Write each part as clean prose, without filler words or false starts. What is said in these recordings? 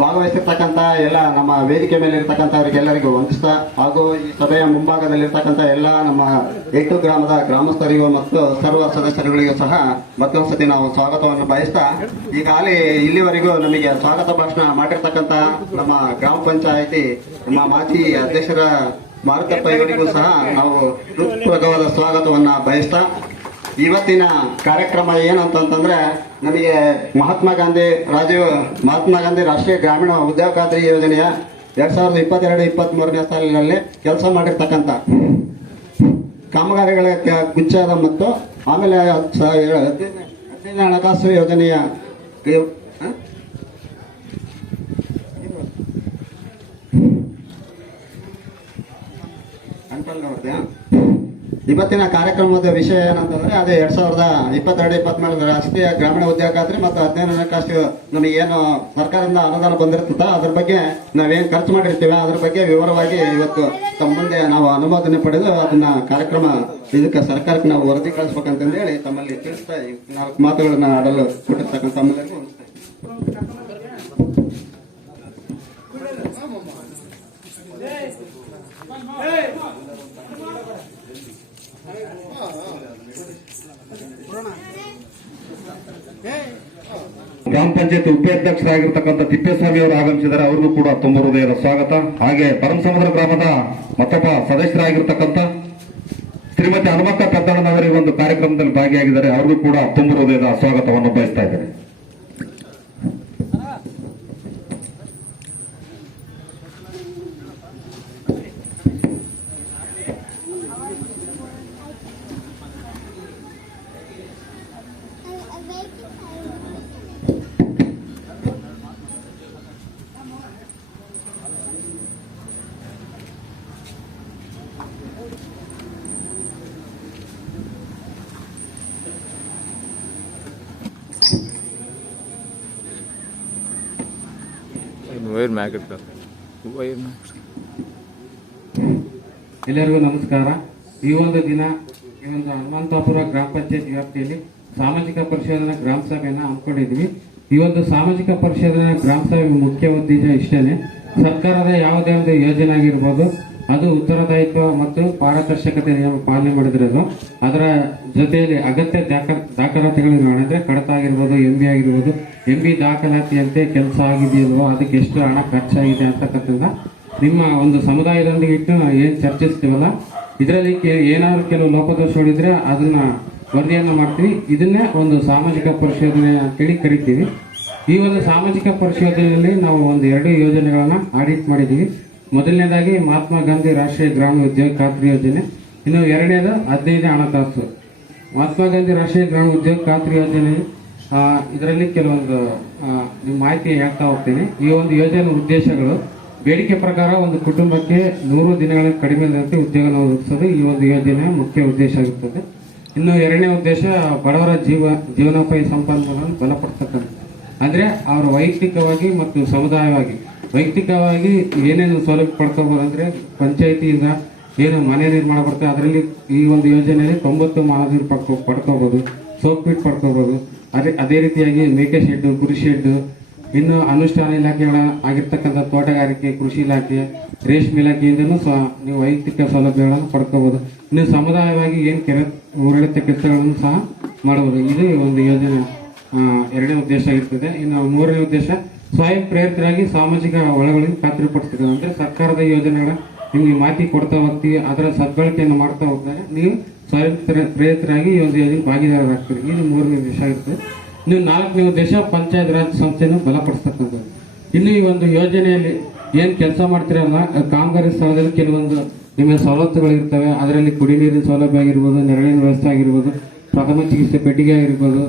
ಭಾಗವಹಿಸಿರ್ತಕ್ಕಂಥ ಎಲ್ಲ ನಮ್ಮ ವೇದಿಕೆ ಮೇಲೆ ಇರ್ತಕ್ಕಂಥವರಿಗೆಲ್ಲರಿಗೂ ವಂದಿಸ್ತಾ, ಹಾಗೂ ಈ ಸಭೆಯ ಮುಂಭಾಗದಲ್ಲಿರ್ತಕ್ಕಂಥ ಎಲ್ಲ ನಮ್ಮ 8 ಗ್ರಾಮದ ಗ್ರಾಮಸ್ಥರಿಗೂ ಮತ್ತು ಸರ್ವ ಸದಸ್ಯರುಗಳಿಗೂ ಸಹ ಮತ್ತೊಂದ್ಸತಿ ನಾವು ಸ್ವಾಗತವನ್ನು ಬಯಸ್ತಾ, ಈಗಾಗಲೇ ಇಲ್ಲಿವರೆಗೂ ನಮಗೆ ಸ್ವಾಗತ ಭಾಷಣ ಮಾಡಿರ್ತಕ್ಕಂಥ ನಮ್ಮ ಗ್ರಾಮ ಪಂಚಾಯಿತಿ ನಮ್ಮ ಮಾಜಿ ಅಧ್ಯಕ್ಷರ ಮಾರುತಪ್ಪ ಇವರಿಗೂ ಸಹ ನಾವು ಹೃತ್ಪೂರ್ವಕವಾದ ಸ್ವಾಗತವನ್ನ ಬಯಸ್ತಾ, ಇವತ್ತಿನ ಕಾರ್ಯಕ್ರಮ ಏನಂತಂದ್ರೆ ನಮಗೆ ಮಹಾತ್ಮ ಗಾಂಧಿ ರಾಷ್ಟ್ರೀಯ ಗ್ರಾಮೀಣ ಉದ್ಯೋಗ ಖಾತ್ರಿ ಯೋಜನೆಯ 2022-23ನೇ ಸಾಲಿನಲ್ಲಿ ಕೆಲಸ ಮಾಡಿರ್ತಕ್ಕಂಥ ಕಾಮಗಾರಿಗಳ ಗುಚ್ಛದ ಮತ್ತು ಆಮೇಲೆ 15ನೇ ಹಣಕಾಸು ಯೋಜನೆಯ ಇವತ್ತಿನ ಕಾರ್ಯಕ್ರಮದ ವಿಷಯ ಏನಂತಂದ್ರೆ ಅದೇ 2022-23 ರಾಷ್ಟ್ರೀಯ ಗ್ರಾಮೀಣ ಉದ್ಯೋಗ ಖಾತ್ರಿ ಮತ್ತು 15ನೇ ಹಣಕಾಸು ನಮಗೆ ಏನು ಸರ್ಕಾರದಿಂದ ಅನುದಾನ ಬಂದಿರ್ತದ ಅದ್ರ ಬಗ್ಗೆ ನಾವೇನು ಖರ್ಚು ಮಾಡಿರ್ತೀವಿ ಅದ್ರ ಬಗ್ಗೆ ವಿವರವಾಗಿ ಇವತ್ತು ತಮ್ಮ ಮುಂದೆ ನಾವು ಅನುಮೋದನೆ ಪಡೆದು ಅದನ್ನ ಕಾರ್ಯಕ್ರಮ ಇದಕ್ಕೆ ಸರ್ಕಾರಕ್ಕೆ ನಾವು ವರದಿ ಕಳಿಸ್ಬೇಕಂತ ಹೇಳಿ ತಮ್ಮಲ್ಲಿ ತಿಳಿಸ್ತಾ 4 ಮಾತುಗಳನ್ನ ಆಡಲು ಕೊಟ್ಟಿರ್ತಕ್ಕಂಥ ತಮ್ಮೆಲ್ಲರಿಗೂ ಗ್ರಾಮ ಪಂಚಾಯತ್ ಉಪಾಧ್ಯಕ್ಷರಾಗಿರ್ತಕ್ಕಂಥ ತಿಪ್ಪೇಸ್ವಾಮಿ ಅವರು ಆಗಮಿಸಿದ್ದಾರೆ. ಅವ್ರಿಗೂ ಕೂಡ ತುಂಬ ಹೃದಯದ ಸ್ವಾಗತ. ಹಾಗೆ ಭರಮಸಮುದ್ರ ಗ್ರಾಮದ ಮತ್ತೊಬ್ಬ ಸದಸ್ಯರಾಗಿರ್ತಕ್ಕಂಥ ಶ್ರೀಮತಿ ಹನುಮಕ್ಕ ಪೆದ್ದಣ್ಣನವರಿಗೆ ಒಂದು ಕಾರ್ಯಕ್ರಮದಲ್ಲಿ ಭಾಗಿಯಾಗಿದ್ದಾರೆ. ಅವ್ರಿಗೂ ಕೂಡ ತುಂಬ ಹೃದಯದ ಸ್ವಾಗತವನ್ನು ಬಯಸ್ತಾ ಇದ್ದಾರೆ. ಎಲ್ಲರಿಗೂ ನಮಸ್ಕಾರ. ಈ ಒಂದು ದಿನ ಈ ಒಂದು ಹನುಮಂತಾಪುರ ಗ್ರಾಮ ಪಂಚಾಯತ್ ವ್ಯಾಪ್ತಿಯಲ್ಲಿ ಸಾಮಾಜಿಕ ಪರಿಶೋಧನಾ ಗ್ರಾಮ ಸಭೆಯನ್ನು ಹಮ್ಮಿಕೊಂಡಿದ್ವಿ. ಈ ಒಂದು ಸಾಮಾಜಿಕ ಪರಿಶೋಧನಾ ಗ್ರಾಮ ಸಭೆ ಮುಖ್ಯ ಉದ್ದೇಶ ಇಷ್ಟೇ, ಸರ್ಕಾರದ ಯಾವುದೇ ಒಂದು ಯೋಜನೆ ಆಗಿರ್ಬೋದು ಅದು ಉತ್ತರದಾಯಿತ್ವ ಮತ್ತು ಪಾರದರ್ಶಕತೆ ನಿಯಮ ಪಾಲನೆ ಮಾಡಿದಿರೋದು, ಅದರ ಜೊತೆಯಲ್ಲಿ ಅಗತ್ಯ ದಾಖಲಾತಿಗಳು ಅಂದ್ರೆ ಕಡತ ಆಗಿರ್ಬೋದು, MB ಆಗಿರ್ಬೋದು, MB ದಾಖಲಾತಿಯಂತೆ ಕೆಲಸ ಆಗಿದೆಯಲ್ವೋ, ಅದಕ್ಕೆ ಎಷ್ಟು ಹಣ ಖರ್ಚಾಗಿದೆ ಅಂತಕ್ಕಂಥದ್ದು ನಿಮ್ಮ ಒಂದು ಸಮುದಾಯದೊಂದಿಗೆ ಇಟ್ಟು ಏನು ಚರ್ಚಿಸ್ತೀವಲ್ಲ, ಇದರಲ್ಲಿ ಏನಾದ್ರು ಕೆಲವು ಲೋಪದೋಷಗಳಿದ್ರೆ ಅದನ್ನ ವರದಿಯನ್ನು ಮಾಡ್ತೀವಿ. ಇದನ್ನೇ ಒಂದು ಸಾಮಾಜಿಕ ಪರಿಶೋಧನೆ ಅಂತೇಳಿ ಕರಿತೀವಿ. ಈ ಒಂದು ಸಾಮಾಜಿಕ ಪರಿಶೋಧನೆಯಲ್ಲಿ ನಾವು ಒಂದು 2 ಯೋಜನೆಗಳನ್ನ ಆಡಿಟ್ ಮಾಡಿದ್ದೀವಿ. ಮೊದಲನೇದಾಗಿ ಮಹಾತ್ಮ ಗಾಂಧಿ ರಾಷ್ಟ್ರೀಯ ಗ್ರಾಮೀಣ ಉದ್ಯೋಗ ಖಾತ್ರಿ ಯೋಜನೆ, ಇನ್ನು 2ನೇದು 15ನೇ ಹಣಕಾಸು. ಮಹಾತ್ಮ ಗಾಂಧಿ ರಾಷ್ಟ್ರೀಯ ಗ್ರಾಮೀಣ ಉದ್ಯೋಗ ಖಾತ್ರಿ ಯೋಜನೆ ಇದರಲ್ಲಿ ಕೆಲವೊಂದು ನಿಮ್ಮ ಮಾಹಿತಿ ಹೇಳ್ತಾ ಹೋಗ್ತೀನಿ. ಈ ಒಂದು ಯೋಜನೆ ಉದ್ದೇಶಗಳು ಬೇಡಿಕೆ ಪ್ರಕಾರ ಒಂದು ಕುಟುಂಬಕ್ಕೆ 100 ದಿನಗಳ ಕಡಿಮೆ ಉದ್ಯೋಗ ಒದಗಿಸೋದು ಈ ಒಂದು ಯೋಜನೆಯ ಮುಖ್ಯ ಉದ್ದೇಶ ಆಗಿರ್ತದೆ. ಇನ್ನು 2ನೇ ಉದ್ದೇಶ ಬಡವರ ಜೀವನೋಪಾಯ ಸಂಪನ್ಮೂಲವನ್ನು ಬಲಪಡಿಸ್ತಕ್ಕಂಥ, ಅಂದ್ರೆ ಅವರು ವೈಯಕ್ತಿಕವಾಗಿ ಮತ್ತು ಸಮುದಾಯವಾಗಿ ವೈಯಕ್ತಿಕವಾಗಿ ಏನೇನು ಸೌಲಭ್ಯ ಪಡ್ಕೋಬಹುದು ಅಂದ್ರೆ ಪಂಚಾಯತಿಯಿಂದ ಏನು ಮನೆ ನಿರ್ಮಾಣ ಬರ್ತದೆ ಅದರಲ್ಲಿ ಈ ಒಂದು ಯೋಜನೆಯಲ್ಲಿ 90 ಮಹಾವೀರ್ ಪಡ್ಕೋಬಹುದು, ಸೋಪ್ ಪೀಟ್ ಪಡ್ಕೋಬಹುದು. ಅದೇ ರೀತಿಯಾಗಿ ಮೇಕೆ ಶೆಡ್, ಕುರಿ ಶೆಡ್, ಇನ್ನು ಅನುಷ್ಠಾನ ಇಲಾಖೆಗಳ ಆಗಿರ್ತಕ್ಕಂಥ ತೋಟಗಾರಿಕೆ, ಕೃಷಿ ಇಲಾಖೆ, ರೇಷ್ಮೆ ಇಲಾಖೆಯಿಂದನೂ ನೀವು ವೈಯಕ್ತಿಕ ಸೌಲಭ್ಯಗಳನ್ನು ಪಡ್ಕೋಬಹುದು. ಇನ್ನು ಸಮುದಾಯವಾಗಿ ಏನು ಊರಡಳಿತ ಕೆಲಸಗಳನ್ನು ಸಹ ಮಾಡಬಹುದು. ಇದು ಒಂದು ಯೋಜನೆ 2ನೇ ಉದ್ದೇಶ ಆಗಿರ್ತದೆ. ಇನ್ನು 3ನೇ ಉದ್ದೇಶ ಸ್ವಯಂ ಪ್ರೇರಿತರಾಗಿ ಸಾಮಾಜಿಕ ಒಳಗಳಿಗೆ ಖಾತ್ರಿಪಡಿಸ್ತದೆ. ಅಂದ್ರೆ ಸರ್ಕಾರದ ಯೋಜನೆಗಳ ನಿಮ್ಗೆ ಮಾಹಿತಿ ಕೊಡ್ತಾ ಹೋಗ್ತೀವಿ, ಅದರ ಸದ್ಬಳಕೆಯನ್ನು ಮಾಡ್ತಾ ಹೋಗ್ತಾರೆ, ನೀವು ಸ್ವಯಂ ಪ್ರೇರಿತರಾಗಿ ಈ ಒಂದು ಯೋಜನೆ ಭಾಗಿದಾರರಾಗ್ತೀರಿ. ಇದು 3ನೇ ಉದ್ದೇಶ ಆಗಿರ್ತದೆ. ಇನ್ನು 4ನೇ ಉದ್ದೇಶ ಪಂಚಾಯತ್ ರಾಜ್ ಸಂಸ್ಥೆಯನ್ನು ಬಲಪಡಿಸ್ತಕ್ಕಂಥದ್ದು. ಇನ್ನು ಈ ಒಂದು ಯೋಜನೆಯಲ್ಲಿ ಏನ್ ಕೆಲಸ ಮಾಡ್ತಿರಲ್ಲ, ಕಾಮಗಾರಿ ಸ್ಥಳದಲ್ಲಿ ಕೆಲವೊಂದು ನಿಮ್ಮ ಸವಲತ್ತುಗಳು ಇರ್ತವೆ. ಅದರಲ್ಲಿ ಕುಡಿ ನೀರಿನ ಸೌಲಭ್ಯ ಆಗಿರ್ಬೋದು, ನೆರಳಿನ ವ್ಯವಸ್ಥೆ ಆಗಿರ್ಬೋದು, ಪ್ರಥಮ ಚಿಕಿತ್ಸೆ ಪೆಟ್ಟಿಗೆ ಆಗಿರ್ಬೋದು,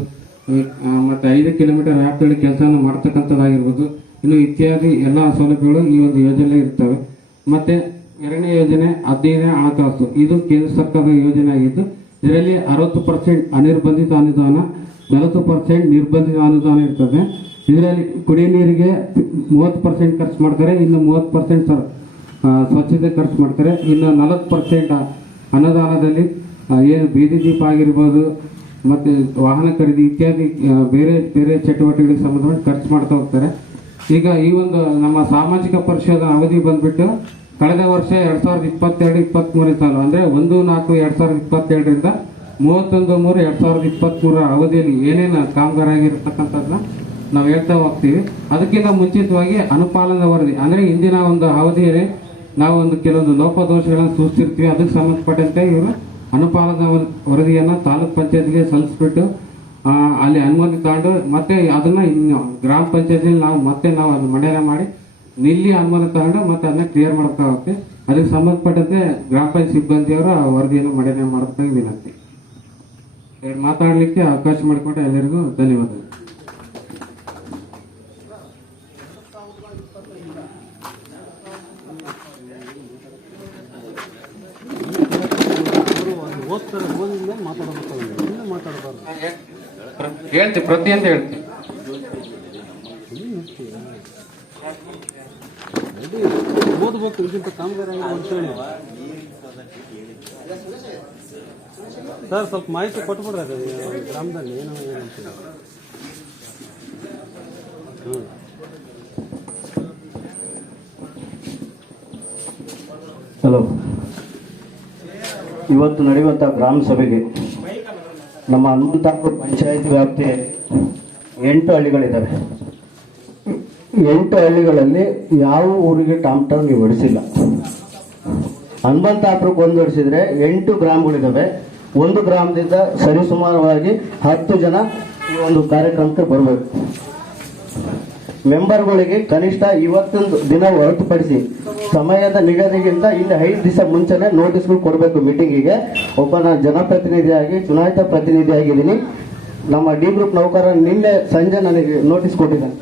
ಮತ್ತೆ 5 ಕಿಲೋಮೀಟರ್ ವ್ಯಾಪ್ತಿಯಲ್ಲಿ ಕೆಲಸವನ್ನು ಮಾಡ್ತಕ್ಕಂಥದ್ದಾಗಿರ್ಬೋದು, ಇನ್ನು ಇತ್ಯಾದಿ ಎಲ್ಲ ಸೌಲಭ್ಯಗಳು ಈ ಒಂದು ಯೋಜನೆ ಇರ್ತವೆ. ಮತ್ತೆ 2ನೇ ಯೋಜನೆ 15ನೇ ಹಣಕಾಸು. ಇದು ಕೇಂದ್ರ ಸರ್ಕಾರದ ಯೋಜನೆ ಆಗಿದ್ದು ಇದರಲ್ಲಿ 60% ಅನಿರ್ಬಂಧಿತ ಅನುದಾನ, 40% ನಿರ್ಬಂಧಿತ ಅನುದಾನ ಇರ್ತದೆ. ಇದರಲ್ಲಿ ಕುಡಿಯ ನೀರಿಗೆ 30% ಖರ್ಚು ಮಾಡ್ತಾರೆ, ಇನ್ನು 30% ಸ್ವಚ್ಛತೆ ಖರ್ಚು ಮಾಡ್ತಾರೆ. ಇನ್ನು 40% ಅನುದಾನದಲ್ಲಿ ಏನು ಬೀದಿ ದೀಪ ಆಗಿರ್ಬೋದು, ಮತ್ತು ವಾಹನ ಖರೀದಿ ಇತ್ಯಾದಿ ಬೇರೆ ಬೇರೆ ಚಟುವಟಿಕೆಗಳಿಗೆ ಸಂಬಂಧಪಟ್ಟ ಖರ್ಚು ಮಾಡ್ತಾ ಹೋಗ್ತಾರೆ. ಈಗ ಈ ಒಂದು ನಮ್ಮ ಸಾಮಾಜಿಕ ಪರಿಶೋಧನಾ ಅವಧಿ ಬಂದ್ಬಿಟ್ಟು ಕಳೆದ ವರ್ಷ 2022-23 ಸಾಲು ಅಂದರೆ 1/4/2022ರಿಂದ 31/3/2023 ಅವಧಿಯಲ್ಲಿ ಏನೇನು ಕಾಮಗಾರ ಆಗಿರ್ತಕ್ಕಂಥದ್ದನ್ನ ನಾವು ಹೇಳ್ತಾ ಹೋಗ್ತೀವಿ. ಅದಕ್ಕಿಂತ ಮುಂಚಿತವಾಗಿ ಅನುಪಾಲನಾ ವರದಿ ಅಂದರೆ ಇಂದಿನ ಒಂದು ಅವಧಿಯಲ್ಲಿ ನಾವು ಒಂದು ಕೆಲವೊಂದು ಲೋಪದೋಷಗಳನ್ನು ಸೂಚಿಸಿರ್ತೀವಿ. ಅದಕ್ಕೆ ಸಂಬಂಧಪಟ್ಟಂತೆ ಇವರು ಅನುಪಾಲನಾ ವರದಿಯನ್ನು ತಾಲೂಕ್ ಪಂಚಾಯತ್ಗೆ ಸಲ್ಲಿಸ್ಬಿಟ್ಟು ಅಲ್ಲಿ ಅನುಮತಿ ತಗೊಂಡು ಮತ್ತೆ ಅದನ್ನ ಗ್ರಾಮ ಪಂಚಾಯತಿಯಲ್ಲಿ ನಾವು ಅದನ್ನ ಮಂಡನೆ ಮಾಡಿ ನಿಲ್ಲಿ ಅನುಮತಿ ತಗೊಂಡು ಮತ್ತೆ ಅದನ್ನ ಕ್ಲಿಯರ್ ಮಾಡ್ಬೇಕಾಗುತ್ತೆ. ಅದಕ್ಕೆ ಸಂಬಂಧಪಟ್ಟಂತೆ ಗ್ರಾಮ ಪಂಚಾಯತ್ ಸಿಬ್ಬಂದಿಯವರ ವರದಿಯನ್ನು ಮಂಡನೆ ಮಾಡಬೇಕಾಗಿ ವಿನಂತಿ. ಮಾತಾಡಲಿಕ್ಕೆ ಅವಕಾಶ ಮಾಡಿಕೊಟ್ಟು ಎಲ್ಲರಿಗೂ ಧನ್ಯವಾದಗಳು. ಹೇಳ್ತೀವಿ ಪ್ರತಿಯೊಂದು ಹೇಳ್ತೀವಿ. ಓದ್ಬೇಕು ಇದಕ್ಕಿಂತ ಕಾಮಗಾರ ಅಂತೇಳಿ ಸರ್ ಸ್ವಲ್ಪ ಮಾಹಿತಿ ಕೊಟ್ಬಿಡ್ರಿ ಅದು ಗ್ರಾಮದಲ್ಲಿ ಏನೋ ಏನಂತ. ಹಲೋ, ಇವತ್ತು ನಡೆಯುವಂಥ ಗ್ರಾಮ ಸಭೆಗೆ ನಮ್ಮ ಹನುಮಂತಾಪುರ ಪಂಚಾಯತ್ ವ್ಯಾಪ್ತಿಯ 8 ಹಳ್ಳಿಗಳಿದ್ದಾವೆ. 8 ಹಳ್ಳಿಗಳಲ್ಲಿ ಯಾವ ಊರಿಗೆ ಟಾಮ್ ನೀವು ಹೊಡಿಸಿಲ್ಲ. ಹನುಮಂತಾಪುರಕ್ಕೆ ಒಂದು ಹೊಡಿಸಿದ್ರೆ 8 ಗ್ರಾಮಗಳಿದ್ದಾವೆ. ಒಂದು ಗ್ರಾಮದಿಂದ ಸರಿಸುಮಾರವಾಗಿ 10 ಜನ ಈ ಒಂದು ಕಾರ್ಯಕ್ರಮಕ್ಕೆ ಬರಬೇಕು. ಮೆಂಬರ್ಗಳಿಗೆ ಕನಿಷ್ಠ ಇವತ್ತೊಂದು ದಿನ ಹೊರತುಪಡಿಸಿ ಸಮಯದ ನಿಗದಿಗಿಂತ ಇಲ್ಲಿ 5 ದಿವಸ ಮುಂಚೆನೆ ನೋಟಿಸ್ಗಳು ಕೊಡಬೇಕು. ಮೀಟಿಂಗಿಗೆ ಒಬ್ಬನ ಜನಪ್ರತಿನಿಧಿಯಾಗಿ ಚುನಾಯಿತ ಪ್ರತಿನಿಧಿಯಾಗಿದ್ದೀನಿ. ನಮ್ಮ ಡಿ ಗ್ರೂಪ್ ನೌಕರ ನಿನ್ನೆ ಸಂಜೆ ನನಗೆ ನೋಟಿಸ್ ಕೊಟ್ಟಿದ್ದಾನೆ.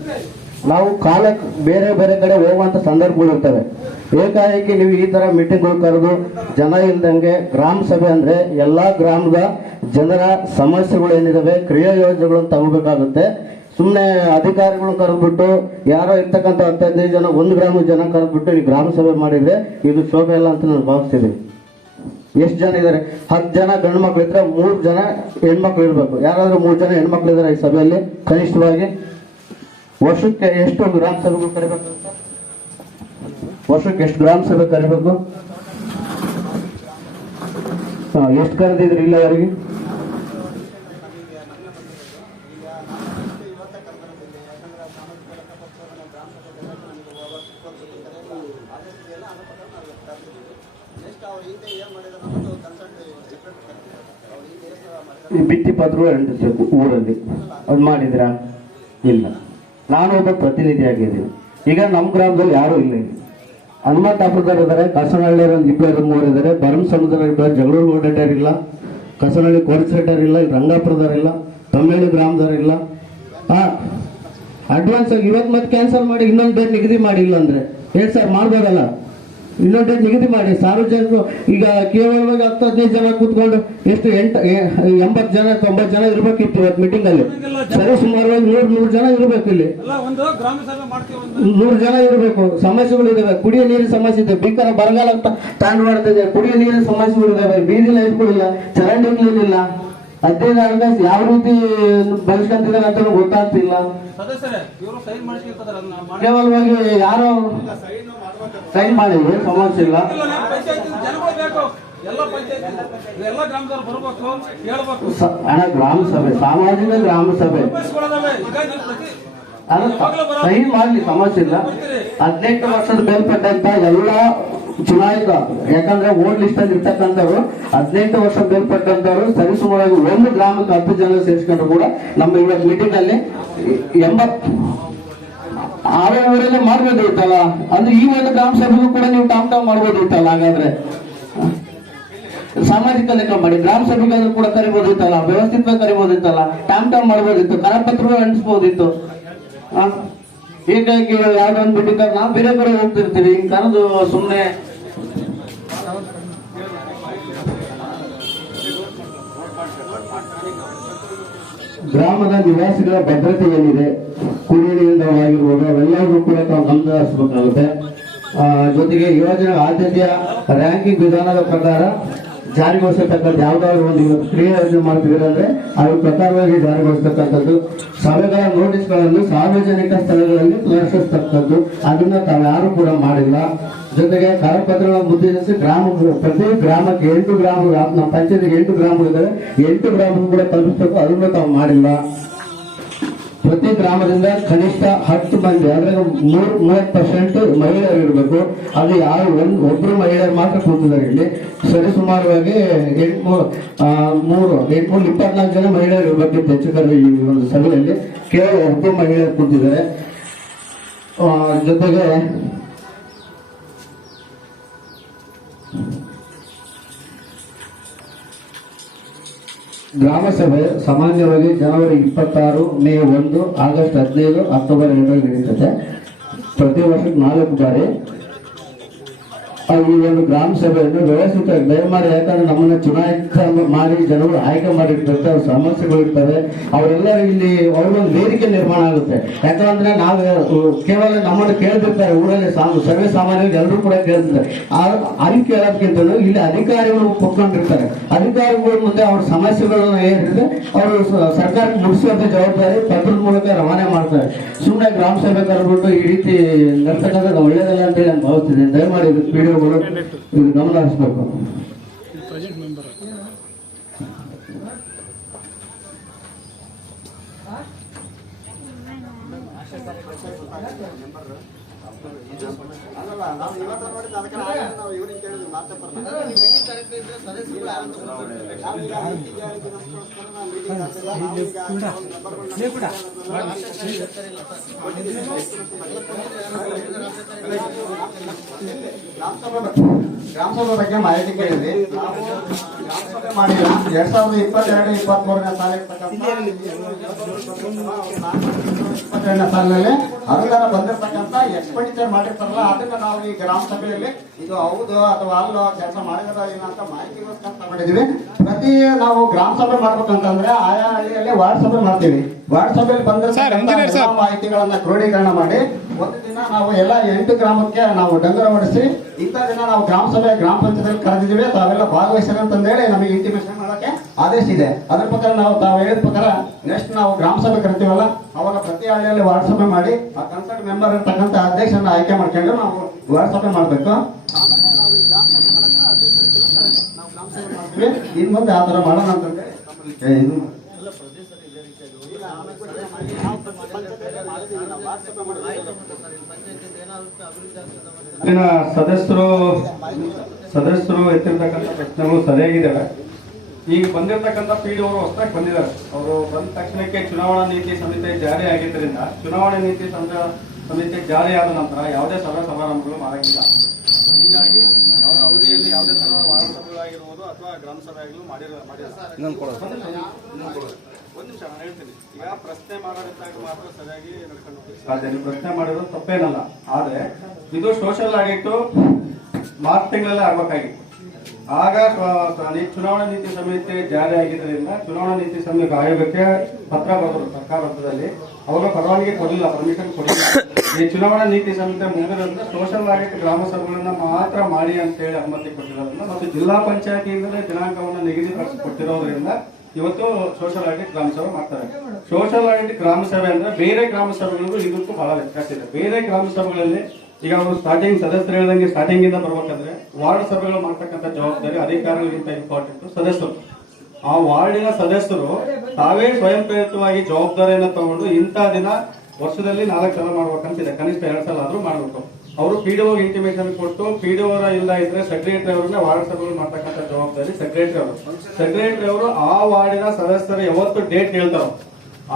ನಾವು ಕಾಲಕ್ಕೆ ಬೇರೆ ಬೇರೆ ಕಡೆ ಹೋಗುವಂಥ ಸಂದರ್ಭಗಳು ಇರ್ತವೆ. ಏಕಾಏಕಿ ನೀವು ಈ ಥರ ಮೀಟಿಂಗ್ಗಳು ಕರೆದು ಜನ ಇಲ್ದಂಗೆ ಗ್ರಾಮ ಸಭೆ ಅಂದರೆ ಎಲ್ಲ ಗ್ರಾಮದ ಜನರ ಸಮಸ್ಯೆಗಳು ಏನಿದಾವೆ ಕ್ರಿಯಾ ಯೋಜನೆಗಳನ್ನು ತಗೋಬೇಕಾಗುತ್ತೆ. ಸುಮ್ಮನೆ ಅಧಿಕಾರಿಗಳು ಕರೆದ್ಬಿಟ್ಟು ಯಾರೋ ಇರ್ತಕ್ಕಂಥ 15 ಜನ ಒಂದು ಗ್ರಾಮದ ಜನ ಕರೆದ್ಬಿಟ್ಟು ಈ ಗ್ರಾಮ ಸಭೆ ಮಾಡಿದ್ರೆ ಇದು ಶೋಭೆ ಇಲ್ಲ ಅಂತ ನಾನು ಭಾವಿಸ್ತೀನಿ. ಎಷ್ಟು ಜನ ಇದ್ದಾರೆ? 10 ಜನ ಗಂಡು ಮಕ್ಳು ಇದ್ರೆ 3 ಜನ ಹೆಣ್ಮಕ್ಳು ಇರಬೇಕು. ಯಾರಾದ್ರೂ 3 ಜನ ಹೆಣ್ಮಕ್ಳು ಇದ್ದಾರೆ ಈ ಸಭೆಯಲ್ಲಿ ಕನಿಷ್ಠವಾಗಿ. ವರ್ಷಕ್ಕೆ ಎಷ್ಟು ಗ್ರಾಮ ಸಭೆಗಳು ಕರಿಬೇಕು? ವರ್ಷಕ್ಕೆ ಎಷ್ಟು ಗ್ರಾಮ ಸಭೆ ಕರಿಬೇಕು? ಎಷ್ಟು ಕರೆದಿದ್ರಿ ಇಲ್ಲ ಅವರಿಗೆ? ಈ ಭಿತ್ತಿ ಪತ್ರ ಅಂಟಿಸ್ಬೇಕು ಊರಲ್ಲಿ, ಅದು ಮಾಡಿದ್ರಾ? ಇಲ್ಲ. ನಾನು ಒಬ್ಬ ಪ್ರತಿನಿಧಿಯಾಗಿದ್ದೀನಿ. ಈಗ ನಮ್ಮ ಗ್ರಾಮದಲ್ಲಿ ಯಾರೂ ಇಲ್ಲ. ಹನುಮಂತಾಪುರದವ್ರು ಇದ್ದಾರೆ, ಕಸನಹಳ್ಳಿ ಒಂದು 2-3 ಇದ್ದಾರೆ, ಭರಮಸಮುದ್ರ ಇದ್ದಾರೆ, ಜಗಳೂರು ಗೋಡಡ್ಡರಿಲ್ಲ, ಕಸನಹಳ್ಳಿ ಕೋರಿಸೆಟ್ಟರಿಲ್ಲ, ರಂಗಾಪುರದವರಿಲ್ಲ, ತಮ್ಮೇಳಿ ಗ್ರಾಮದವರಿಲ್ಲ. ಅಡ್ವಾನ್ಸ್ ಆಗಿ ಇವತ್ತು ಮತ್ತೆ ಕ್ಯಾನ್ಸಲ್ ಮಾಡಿ ಇನ್ನೊಂದು ಡೇಟ್ ನಿಗದಿ ಮಾಡಿಲ್ಲ ಅಂದ್ರೆ ಹೇಳಿ ಸರ್, ಮಾಡ್ಬೋದಲ್ಲ? ಇನ್ನೊಂದು ಡೇಟ್ ನಿಗದಿ ಮಾಡಿ. ಸಾರ್ವಜನಿಕರು ಈಗ ಕೇವಲವಾಗಿ 10-15 ಜನ ಕೂತ್ಕೊಂಡು ಎಷ್ಟು 80 ಜನ 90 ಜನ ಇರ್ಬೇಕಿತ್ತು ಇವತ್ತು ಮೀಟಿಂಗ್ ಅಲ್ಲಿ. ಸರಿ, ಸುಮಾರವಾಗಿ 100 ಜನ ಇರಬೇಕು. ಇಲ್ಲಿ 100 ಜನ ಇರಬೇಕು. ಸಮಸ್ಯೆಗಳು ಇದಾವೆ. ಕುಡಿಯೋ ನೀರಿನ ಸಮಸ್ಯೆ ಇದೆ. ಭೀಕರ ಬರಗಾಲ ತಾಂಡ್ ಮಾಡ್ತಿದೆ. ಕುಡಿಯೋ ನೀರಿನ ಸಮಸ್ಯೆಗಳು ಇದಾವೆ. ಬೀದಿ ಲೈಟ್ಗಳಿಲ್ಲ, ಚರಂಡಿಗಳಿಲ್ಲ. 15 ಹಣಕಾಸು ಯಾವ ರೀತಿ ಬಳಸ್ಕೊಂತಿದ್ದಾರೆ ಅಂತ ಗೊತ್ತಾಗ್ತಿಲ್ಲ. ಕೇವಲವಾಗಿ ಯಾರೋ ಸೈನ್ ಮಾಡಿ ಸಮಸ್ಯೆ ಇಲ್ಲ. ಹಣ ಗ್ರಾಮ ಸಭೆ, ಸಾಮಾಜಿಕ ಗ್ರಾಮ ಸಭೆ ಸಹಿ ಮಾಡ್ಲಿ, ಸಮಸ್ಯೆ ಇಲ್ಲ. 18 ವರ್ಷದ ಮೇಲ್ಪಟ್ಟಂತ ಎಲ್ಲ ಚುನಾಯಿತ, ಯಾಕಂದ್ರೆ ವೋಟ್ ಲಿಸ್ಟ್ ಅಲ್ಲಿ ಇರ್ತಕ್ಕಂಥವ್ರು 18 ವರ್ಷ ಮೇಲ್ಪಟ್ಟಂತವ್ರು ಸರಿಸುಮಾರಾಗಿ ಒಂದು ಗ್ರಾಮಕ್ಕೆ 10 ಜನ ಸೇರಿಸ್ಕೊಂಡ್ರು ಕೂಡ ನಮ್ಮ ಇವತ್ತು ಮೀಟಿಂಗ್ ಅಲ್ಲಿ 86 ಊರಲ್ಲೇ ಮಾಡ್ಬೋದಿತ್ತಲ್ಲ. ಅಂದ್ರೆ ಈ ಒಂದು ಗ್ರಾಮ ಸಭೆಗೂ ಕೂಡ ನೀವು ಟಾಮ್ ಮಾಡ್ಬೋದಿತ್ತಲ್ಲ. ಹಾಗಾದ್ರೆ ಸಾಮಾಜಿಕ ಲೆಕ್ಕ ಮಾಡಿ ಗ್ರಾಮ ಸಭೆಗಾದ್ರೂ ಕೂಡ ಕರಿಬೋದಿತ್ತಲ್ಲ, ವ್ಯವಸ್ಥಿತವಾಗಿ ಕರಿಬೋದಿತ್ತಲ್ಲ, ಟಾಮ್ ಮಾಡ್ಬೋದಿತ್ತು, ಕರಪತ್ರಗಳು ಅಂಟಿಸ್ಬೋದಿತ್ತು. ಹೀಗಾಗಿ ಯಾವ್ದೋ ಒಂದು ಮೀಟಿಂಗ್ ನಾವು ಬೇರೆ ಬೇರೆ ಹೋಗ್ತಿರ್ತೀವಿ, ಹಿಂಗ್ ಕರೆದು ಸುಮ್ಮನೆ ಗ್ರಾಮದ ನಿವಾಸಿಗಳ ಭದ್ರತೆ ಏನಿದೆ, ಕುಡಿಯುವ ನೀರಿನವಾಗಿರ್ಬೋದು, ಅವೆಲ್ಲರಿಗೂ ಕೂಡ ತಾವು ಗಮನ ಹರಿಸಬೇಕಾಗುತ್ತೆ. ಜೊತೆಗೆ ಯೋಜನೆ ಆದ್ಯತೆಯ ರ್ಯಾಂಕಿಂಗ್ ವಿಧಾನದ ಪ್ರಕಾರ ಜಾರಿಗೊಳಿಸತಕ್ಕಂಥ ಯಾವ್ದಾದ್ರು ಒಂದು ಇವತ್ತು ಕ್ರಿಯೆ ಯೋಜನೆ ಮಾಡ್ತಿದ್ದಾರೆ ಅಂದ್ರೆ ಅದ್ರ ಪ್ರಕಾರವಾಗಿ ಜಾರಿಗೊಳಿಸತಕ್ಕಂಥದ್ದು. ಸಭೆಗಳ ನೋಟಿಸ್ಗಳನ್ನು ಸಾರ್ವಜನಿಕ ಸ್ಥಳಗಳಲ್ಲಿ ಪ್ರದರ್ಶಿಸತಕ್ಕದ್ದು ಅದನ್ನ ತಾವ್ಯಾರು ಕೂಡ ಮಾಡಿಲ್ಲ. ಜೊತೆಗೆ ಕರಪತ್ರಗಳ ಮುದ್ರಿಸಿ ಪ್ರತಿ ಗ್ರಾಮಕ್ಕೆ 8 ಗ್ರಾಮಗಳು ನಮ್ಮ ಪಂಚಾಯತಿಗೆ 8 ಗ್ರಾಮಗಳಿದ್ದಾವೆ, 8 ಗ್ರಾಮಗಳು ಕೂಡ ತಲುಪಿಸಬೇಕು, ಅದನ್ನು ತಾವು ಮಾಡಿಲ್ಲ. ಪ್ರತಿ ಗ್ರಾಮದಿಂದ ಕನಿಷ್ಠ 10 ಮಂದಿ ಅಂದ್ರೆ 30% ಮಹಿಳೆಯರು ಇರಬೇಕು. ಅದು ಯಾರು ಒಬ್ರು ಮಹಿಳೆಯರು ಮಾತ್ರ ಕೂತಿದ್ದಾರೆ. ಇಲ್ಲಿ ಸರಿಸುಮಾರವಾಗಿ 24 ಜನ ಮಹಿಳೆಯರು ಇರಬೇಕಿತ್ತು ಹೆಚ್ಚು ಕಡಿಮೆ ಈ ಒಂದು ಸಭೆಯಲ್ಲಿ. ಕೇವಲ ಒಬ್ಬರು ಮಹಿಳೆಯರು ಕೂತಿದ್ದಾರೆ. ಜೊತೆಗೆ ಗ್ರಾಮ ಸಭೆ ಸಾಮಾನ್ಯವಾಗಿ ಜನವರಿ 26, ಮೇ 1, ಆಗಸ್ಟ್ 15, ಅಕ್ಟೋಬರ್ 2 ನಡೀತದೆ. ಪ್ರತಿ ವರ್ಷಕ್ಕೆ 4 ಬಾರಿ ಈ ಒಂದು ಗ್ರಾಮ ಸಭೆಯನ್ನು ವ್ಯವಸ್ಥಿತ ದಯಮಾಡಿ, ಯಾಕಂದ್ರೆ ನಮ್ಮನ್ನ ಚುನಾಯಿತ ಮಾಡಿ ಜನಗಳು ಆಯ್ಕೆ ಮಾಡಿರ್ತಾರೆ, ಅವ್ರ ಸಮಸ್ಯೆಗಳು ಇರ್ತವೆ, ಅವರೆಲ್ಲರೂ ಇಲ್ಲಿ ಅವ್ರಿಗೊಂದು ವೇದಿಕೆ ನಿರ್ಮಾಣ ಆಗುತ್ತೆ. ಯಾಕಂದ್ರೆ ನಾವು ಕೇವಲ ನಮ್ಮನ್ನು ಕೇಳ್ತಿರ್ತಾರೆ ಊರಲ್ಲಿ, ಸರ್ವೇ ಸಾಮಾನ್ಯವಾಗಿ ಎಲ್ಲರೂ ಕೂಡ ಕೇಳ್ತಿರ್ತಾರೆ. ಅಲ್ಲಿ ಕೇಳೋದಕ್ಕಿಂತ ಇಲ್ಲಿ ಅಧಿಕಾರಿಗಳು ಕುತ್ಕೊಂಡಿರ್ತಾರೆ. ಅಧಿಕಾರಿಗಳ ಮುಂದೆ ಅವ್ರ ಸಮಸ್ಯೆಗಳನ್ನ ಏನಿದೆ ಅವರು ಸರ್ಕಾರಕ್ಕೆ ಮುಗಿಸುವಂತ ಜವಾಬ್ದಾರಿ ಪತ್ರದ ಮೂಲಕ ರವಾನೆ ಮಾಡ್ತಾರೆ. ಸುಮ್ಮನೆ ಗ್ರಾಮ ಸಭೆ ಕರೆದ್ಬಿಟ್ಟು ಈ ರೀತಿ ನಡ್ತಕ್ಕಂಥದ್ದು ಒಳ್ಳೇದಲ್ಲ ಅಂತ ಹೇಳಿ ನಾನು ಭಾವಿಸ್ತೀನಿ. ದಯಮಾಡಿ ಇದು ಗಮನ ಹರಿಸಬೇಕು. ಗ್ರಾಮ ಸಭೆ ಬಗ್ಗೆ ಮಾಹಿತಿ ಕೇಳಿದ್ವಿ. ನಾವು ಗ್ರಾಮ ಸಭೆ ಮಾಡಿಲ್ಲ. 2022-23ನೇ ಸಾಲಿನಲ್ಲಿ ಅನುದಾನ ಬಂದಿರತಕ್ಕಂಥ ಎಕ್ಸ್ಪೆಂಡಿಚರ್ ಮಾಡಿರ್ತಾರಲ್ಲ ಅದನ್ನ ನಾವು ಈ ಗ್ರಾಮ ಸಭೆಯಲ್ಲಿ ಇದು ಹೌದು ಅಥವಾ ಅಲ್ಲೋ ಕೆಲಸ ಮಾಡಿದಾರ ಇಲ್ಲ ಅಂತ ಮಾಹಿತಿಗೋಸ್ಕರ ತಗೊಂಡಿದ್ವಿ. ಪ್ರತಿ ನಾವು ಗ್ರಾಮ ಸಭೆ ಮಾಡ್ಬೇಕಂತಂದ್ರೆ ಆಯಾ ಹಳ್ಳಿಯಲ್ಲಿ ವಾರ್ಡ್ ಸಭೆ ಮಾಡ್ತೀವಿ. ವಾರ್ಡ್ ಸಭೆಯಲ್ಲಿ ಬಂದಿರತಕ್ಕಂಥ ಮಾಹಿತಿಗಳನ್ನ ಕ್ರೋಢೀಕರಣ ಮಾಡಿ ಒಂದು ದಿನ ನಾವು ಎಲ್ಲ 8 ಗ್ರಾಮಕ್ಕೆ ನಾವು ಡಂಗರ ಹೊಡಿಸಿ ಇಂಥ ದಿನ ನಾವು ಗ್ರಾಮ ಸಭೆ ಗ್ರಾಮ ಪಂಚಾಯತ್ ಕರೆದಿದ್ದೀವಿ, ತಾವೆಲ್ಲ ಭಾಗವಹಿಸಿರಿ ಅಂತಂದೇಳಿ ನಮಗೆ ಇಂಟಿಮೇಷನ್ ಮಾಡೋಕೆ ಆದೇಶ ಇದೆ. ಅದ್ರ ಪ್ರಕಾರ ನಾವು ತಾವು ಹೇಳಿದ ಪ್ರಕಾರ ನೆಕ್ಸ್ಟ್ ನಾವು ಗ್ರಾಮ ಸಭೆ ಕರಿತೀವಲ್ಲ ಅವಾಗ ಪ್ರತಿ ಹಳ್ಳಿಯಲ್ಲಿ ವಾರ್ಡ್ ಸಭೆ ಮಾಡಿ ಆ ಕನ್ಸಲ್ಟ್ ಮೆಂಬರ್ ಇರ್ತಕ್ಕಂಥ ಅಧ್ಯಕ್ಷರನ್ನ ಆಯ್ಕೆ ಮಾಡ್ಕೊಂಡು ನಾವು ವಾರ್ಡ್ ಸಭೆ ಮಾಡ್ಬೇಕು. ಆಮೇಲೆ ನಾವು ಈ ಗ್ರಾಮ ಸಭೆ ಮಾಡಕ್ಕೆ ಅಧ್ಯಕ್ಷರು ನಾವು ಗ್ರಾಮ ಸಭೆ ಮಾಡ್ತೀವಿ. ಇನ್ ಮುಂದೆ ಆ ತರ ಮಾಡೋಣ ಅಂತಂದ್ರೆ ಸದಸ್ಯರು ಎತ್ತಿರ್ತಕ್ಕಂಥ ಪ್ರಶ್ನೆಗಳು ಸರಿಯಾಗಿದ್ದಾವೆ. ಈಗ ಬಂದಿರತಕ್ಕಂಥ PDO ಅವರು ಹೊಸದಾಗಿ ಬಂದಿದ್ದಾರೆ. ಅವರು ಬಂದ ತಕ್ಷಣಕ್ಕೆ ಚುನಾವಣಾ ನೀತಿ ಸಂಹಿತೆ ಜಾರಿ ಆಗಿದ್ದರಿಂದ ಚುನಾವಣಾ ನೀತಿ ಸಂಹಿತೆ ಜಾರಿ ಆದ ನಂತರ ಯಾವುದೇ ಸಭಾ ಸಮಾರಂಭಗಳು ಮಾಡಂಗಿಲ್ಲ. ಹೀಗಾಗಿ ಅವರ ಅವಧಿಯಲ್ಲಿ ಯಾವುದೇ ತರಹದ ವಾರ್ಡ್ ಸಭೆಗಳಾಗಿರ್ಬೋದು ಅಥವಾ ಗ್ರಾಮ ಸಭೆ ಆಗಲು ಮಾಡಿರಲ್ಲ. ಒಂದು ನಿಮಿಷ ನಾನು ಹೇಳ್ತೀನಿ. ಈಗ ಪ್ರಶ್ನೆ ಮಾಡೋದ್ದಾಗ ಮಾತ್ರ ಸರಿಯಾಗಿ ನಡ್ಕೊಂಡು ಹೋಗ್ತೀವಿ. ನೀವು ಪ್ರಶ್ನೆ ಮಾಡಿರೋದು ತಪ್ಪೇನಲ್ಲ, ಆದ್ರೆ ಇದು ಸೋಷಿಯಲ್ ಆಡಿಟ್ ಮಾರ್ಚ್ ತಿಂಗಳಲ್ಲೇ ಆಗ್ಬೇಕಾಗಿತ್ತು. ಆಗ ಚುನಾವಣಾ ನೀತಿ ಸಂಹಿತೆ ಜಾರಿ ಆಗಿದ್ದರಿಂದ ಚುನಾವಣಾ ನೀತಿ ಸಂಹಿತೆ ಆಯೋಗಕ್ಕೆ ಪತ್ರ ಬರೆದರು ಸರ್ಕಾರ ಹಂತದಲ್ಲಿ. ಅವಾಗ ಪರವಾನಗಿ ಕೊಡಲಿಲ್ಲ, ಪರ್ಮಿಷನ್ ಕೊಡಲಿಲ್ಲ. ಈ ಚುನಾವಣಾ ನೀತಿ ಸಂಹಿತೆ ಮುಗಿದ್ರಿಂದ ಸೋಷಿಯಲ್ ಆಡಿಟ್ ಗ್ರಾಮ ಸಭೆಗಳನ್ನ ಮಾತ್ರ ಮಾಡಿ ಅಂತ ಹೇಳಿ ಅನುಮತಿ ಕೊಟ್ಟಿರೋದ್ರಿಂದ ಮತ್ತು ಜಿಲ್ಲಾ ಪಂಚಾಯತಿಯಿಂದಲೇ ದಿನಾಂಕವನ್ನು ನಿಗದಿಪಡಿಸಿ ಕೊಟ್ಟಿರೋದ್ರಿಂದ ಇವತ್ತು ಸೋಷಿಯಲ್ ಆಡಿಟ್ ಗ್ರಾಮ ಸಭೆ ಮಾಡ್ತಾರೆ. ಸೋಷಿಯಲ್ ಆಡಿಟ್ ಗ್ರಾಮ ಸಭೆ ಅಂದ್ರೆ ಬೇರೆ ಗ್ರಾಮ ಸಭೆಗಳಿಗೂ ಇದಕ್ಕೂ ಬಹಳ ವ್ಯತ್ಯಾಸ ಇದೆ. ಬೇರೆ ಗ್ರಾಮ ಸಭೆಗಳಲ್ಲಿ ಈಗ ಅವರು ಸ್ಟಾರ್ಟಿಂಗ್ ಸದಸ್ಯರು ಹೇಳಿದಂಗೆ ಸ್ಟಾರ್ಟಿಂಗ್ ಇಂದ ಬರ್ಬೇಕಂದ್ರೆ ವಾರ್ಡ್ ಸಭೆಗಳು ಮಾಡ್ತಕ್ಕಂಥ ಜವಾಬ್ದಾರಿ ಅಧಿಕಾರಿಗಳಿಗಿಂತ ಇಂಪಾರ್ಟೆಂಟ್ ಸದಸ್ಯರು. ಆ ವಾರ್ಡಿನ ಸದಸ್ಯರು ತಾವೇ ಸ್ವಯಂ ಪ್ರೇರಿತವಾಗಿ ಜವಾಬ್ದಾರಿಯನ್ನ ತಗೊಂಡು ಇಂಥ ದಿನ ವರ್ಷದಲ್ಲಿ 4 ಸಲ ಮಾಡ್ಬೇಕಂತಿದೆ, ಕನಿಷ್ಠ 2 ಸಲ ಆದ್ರೂ ಮಾಡ್ಬೇಕು. ಅವರು PDO ಇಂಟಿಮೇಷನ್ ಕೊಟ್ಟು PDO ಇಲ್ಲ ಇದ್ರೆ ಸೆಕ್ರೆಟರಿ ಅವ್ರನ್ನ ವಾರ್ಡ್ ಸಭೆಗಳು ಮಾಡ್ತಕ್ಕಂಥ ಜವಾಬ್ದಾರಿ ಸೆಕ್ರೆಟರಿ ಅವರು. ಸೆಕ್ರೆಟರಿ ಅವರು ಆ ವಾರ್ಡಿನ ಸದಸ್ಯರು ಯಾವತ್ತು ಡೇಟ್ ಹೇಳ್ತಾರೋ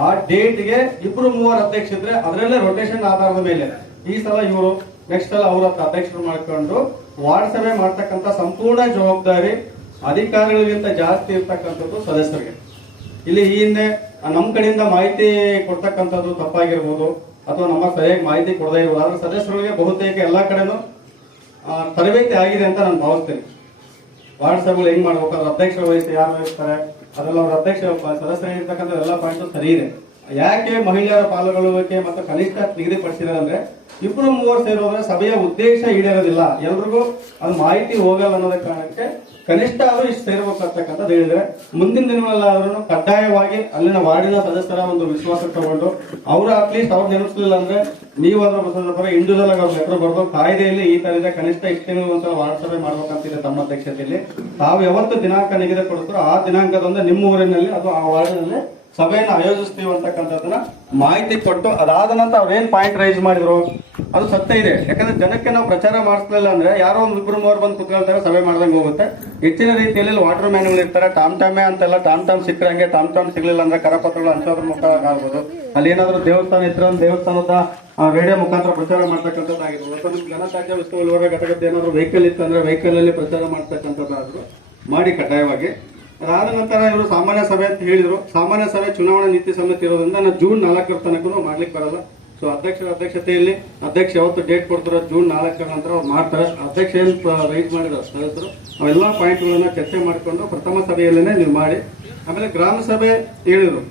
ಆ ಡೇಟ್ಗೆ 2-3 ಅಧ್ಯಕ್ಷ ಇದ್ರೆ ಅದರಲ್ಲೇ ರೊಟೇಷನ್ ಆಧಾರದ ಮೇಲೆ ಈ ಸಲ ಇವರು ನೆಕ್ಸ್ಟ್ ಸಲ ಅವರ ಅಧ್ಯಕ್ಷರು ಮಾಡ್ಕೊಂಡು ವಾರ್ಡ್ ಸಭೆ ಮಾಡ್ತಕ್ಕಂಥ ಸಂಪೂರ್ಣ ಜವಾಬ್ದಾರಿ ಅಧಿಕಾರಿಗಳಿಗಿಂತ ಜಾಸ್ತಿ ಇರ್ತಕ್ಕಂಥದ್ದು ಸದಸ್ಯರಿಗೆ. ಇಲ್ಲಿ ಈ ಹಿಂದೆ ನಮ್ಮ ಕಡೆಯಿಂದ ಮಾಹಿತಿ ಕೊಡ್ತಕ್ಕಂಥದ್ದು ತಪ್ಪಾಗಿರ್ಬೋದು ಅಥವಾ ನಮ್ಮ ಸರಿಯಾಗಿ ಮಾಹಿತಿ ಕೊಡದೇ ಇರ್ಬೋದು. ಆದ್ರೆ ಸದಸ್ಯರಿಗೆ ಬಹುತೇಕ ಎಲ್ಲಾ ಕಡೆನೂ ತರಬೇತಿ ಆಗಿದೆ ಅಂತ ನಾನು ಭಾವಿಸ್ತೇನೆ. ವಾರ್ಡ್ ಸಭೆಗಳು ಹೆಂಗ್ ಮಾಡ್ಬೇಕು, ಅದ್ರ ಅಧ್ಯಕ್ಷರ ವಹಿಸಿ ಯಾರು ವಹಿಸ್ತಾರೆ, ಅದೆಲ್ಲ ಅವ್ರ ಅಧ್ಯಕ್ಷ ಸದಸ್ಯರಾಗಿರ್ತಕ್ಕಂಥ ಎಲ್ಲ ಪಾಯಿಂಟ್ ಸರಿ ಇದೆ. ಯಾಕೆ ಮಹಿಳೆಯರ ಪಾಲ್ಗೊಳ್ಳುವಿಕೆ ಮತ್ತು ಕನಿಷ್ಠ ನಿಗದಿಪಡಿಸಿದ್ದಾರೆ ಅಂದ್ರೆ ಇಬ್ಬರು ಮೂವರು ಸೇರೋದ್ರೆ ಸಭೆಯ ಉದ್ದೇಶ ಈಡೇರೋದಿಲ್ಲ, ಎಲ್ರಿಗೂ ಅದು ಮಾಹಿತಿ ಹೋಗಲ್ಲ ಅನ್ನೋದ ಕಾರಣಕ್ಕೆ ಕನಿಷ್ಠ ಆದ್ರೂ ಇಷ್ಟು ಸೇರ್ಬೇಕು ಅಂತಕ್ಕಂಥದ್ದು ಹೇಳಿದ್ರೆ ಮುಂದಿನ ದಿನಗಳಲ್ಲಾದ್ರೂ ಕಡ್ಡಾಯವಾಗಿ ಅಲ್ಲಿನ ವಾರ್ಡಿನ ಸದಸ್ಯರ ಒಂದು ವಿಶ್ವಾಸ ತಗೊಂಡು ಅವರು ಅಟ್ಲೀಸ್ಟ್ ಅವ್ರು ನೆನಪಿಸಲಿಲ್ಲ ಅಂದ್ರೆ ನೀವು ಅದರ ಇಂಡಿವಿಜುವಲ್ ಆಗಿ ಅವ್ರ ಲೆಟರ್ ಬರೆದು ಕಾಯ್ದೆಯಲ್ಲಿ ಈ ತರ ಇದೆ, ಕನಿಷ್ಠ ಇಷ್ಟು ತಿಂಗಳು ಒಂದ್ಸಲ ವಾರ್ಡ್ ಸಭೆ ಮಾಡ್ಬೇಕಂತಿದೆ ತಮ್ಮ ಅಧ್ಯಕ್ಷತೆಯಲ್ಲಿ. ತಾವು ಯಾವತ್ತು ದಿನಾಂಕ ನಿಗದಿ ಕೊಡ್ತಾರೋ ಆ ದಿನಾಂಕದಂದು ನಿಮ್ಮ ಊರಿನಲ್ಲಿ ಅದು ಆ ವಾರ್ಡಿನಲ್ಲಿ ಸಭೆಯನ್ನು ಆಯೋಜಿಸ್ತೀವಿ ಅಂತಕ್ಕಂಥದ್ದನ್ನ ಮಾಹಿತಿ ಕೊಟ್ಟು ಅದಾದ ನಂತರ ಅವ್ರೇನ್ ಪಾಯಿಂಟ್ ರೈಸ್ ಮಾಡಿದ್ರು ಅದು ಸತ್ಯ ಇದೆ. ಯಾಕಂದ್ರೆ ಜನಕ್ಕೆ ನಾವು ಪ್ರಚಾರ ಮಾಡಿಸ್ಲಿಲ್ಲ ಅಂದ್ರೆ ಯಾರೋ ಒಂದು ಇಬ್ಬರು ಮೂವರು ಬಂದು ಕುತ್ಕೊಳ್ತಾರೆ, ಸಭೆ ಮಾಡ್ದಂಗೆ ಹೋಗುತ್ತೆ. ಹೆಚ್ಚಿನ ರೀತಿಯಲ್ಲಿ ವಾಟರ್ ಮ್ಯಾನ್ಗಳು ಇರ್ತಾರೆ, ಟಾಮ್ ಅಂತೆಲ್ಲ ಟಾಮ್ ಸಿಕ್ಕರಂಗೆ ಟಾಮ್ ಸಿಗ್ಲಿಲ್ಲ ಅಂದ್ರೆ ಕರಪತ್ರಗಳು ಹಂಚೋದ್ರ ಮುಖಾಂತರ ಆಗ್ಬೋದು. ಅಲ್ಲಿ ಏನಾದ್ರು ದೇವಸ್ಥಾನ ಇದ್ರೆ ಒಂದು ದೇವಸ್ಥಾನದ ರೇಡಿಯೋ ಮುಖಾಂತರ ಪ್ರಚಾರ ಮಾಡ್ತಕ್ಕಂಥದ್ದಾಗಿರ್ಬೋದು. ಅಥವಾ ನಿಮ್ಗೆ ಘನತ್ಯಾಜ್ಯ ವಸ್ತುಗಳ ಘಟಕದ ಏನಾದ್ರು ವೆಹಿಕಲ್ ಇತ್ತು ಅಂದ್ರೆ ವೆಹಿಕಲ್ ಅಲ್ಲಿ ಪ್ರಚಾರ ಮಾಡ್ತಕ್ಕಂಥದ್ದಾದ್ರು ಮಾಡಿ ಕಡ್ಡಾಯವಾಗಿ. ಅದಾದ ನಂತರ ಇವರು ಸಾಮಾನ್ಯ ಸಭೆ ಅಂತ ಹೇಳಿದ್ರು. ಸಾಮಾನ್ಯ ಸಭೆ ಚುನಾವಣಾ ನೀತಿ ಸಮಿತಿ ಇರೋದ್ರಿಂದ ನಾನು ಜೂನ್ 4 ತನಕ ಮಾಡ್ಲಿಕ್ಕೆ ಬರಲ್ಲ. ಸೊ ಅಧ್ಯಕ್ಷರ ಅಧ್ಯಕ್ಷತೆಯಲ್ಲಿ ಅಧ್ಯಕ್ಷ ಯಾವತ್ತು ಡೇಟ್ ಕೊಡ್ತಾರೋ ಜೂನ್ 4 ನಂತರ ಅವ್ರು ಮಾಡ್ತಾರೆ. ಅಧ್ಯಕ್ಷ ಏನು ರೈಸ್ ಮಾಡಿದ್ರು ಸದಸ್ಯರು ಅವೆಲ್ಲ ಪಾಯಿಂಟ್ಗಳನ್ನ ಚರ್ಚೆ ಮಾಡಿಕೊಂಡು ಪ್ರಥಮ ಸಭೆಯಲ್ಲೇನೆ ನೀವು ಮಾಡಿ. ಆಮೇಲೆ ಗ್ರಾಮ ಸಭೆ ಹೇಳಿದ್ರು,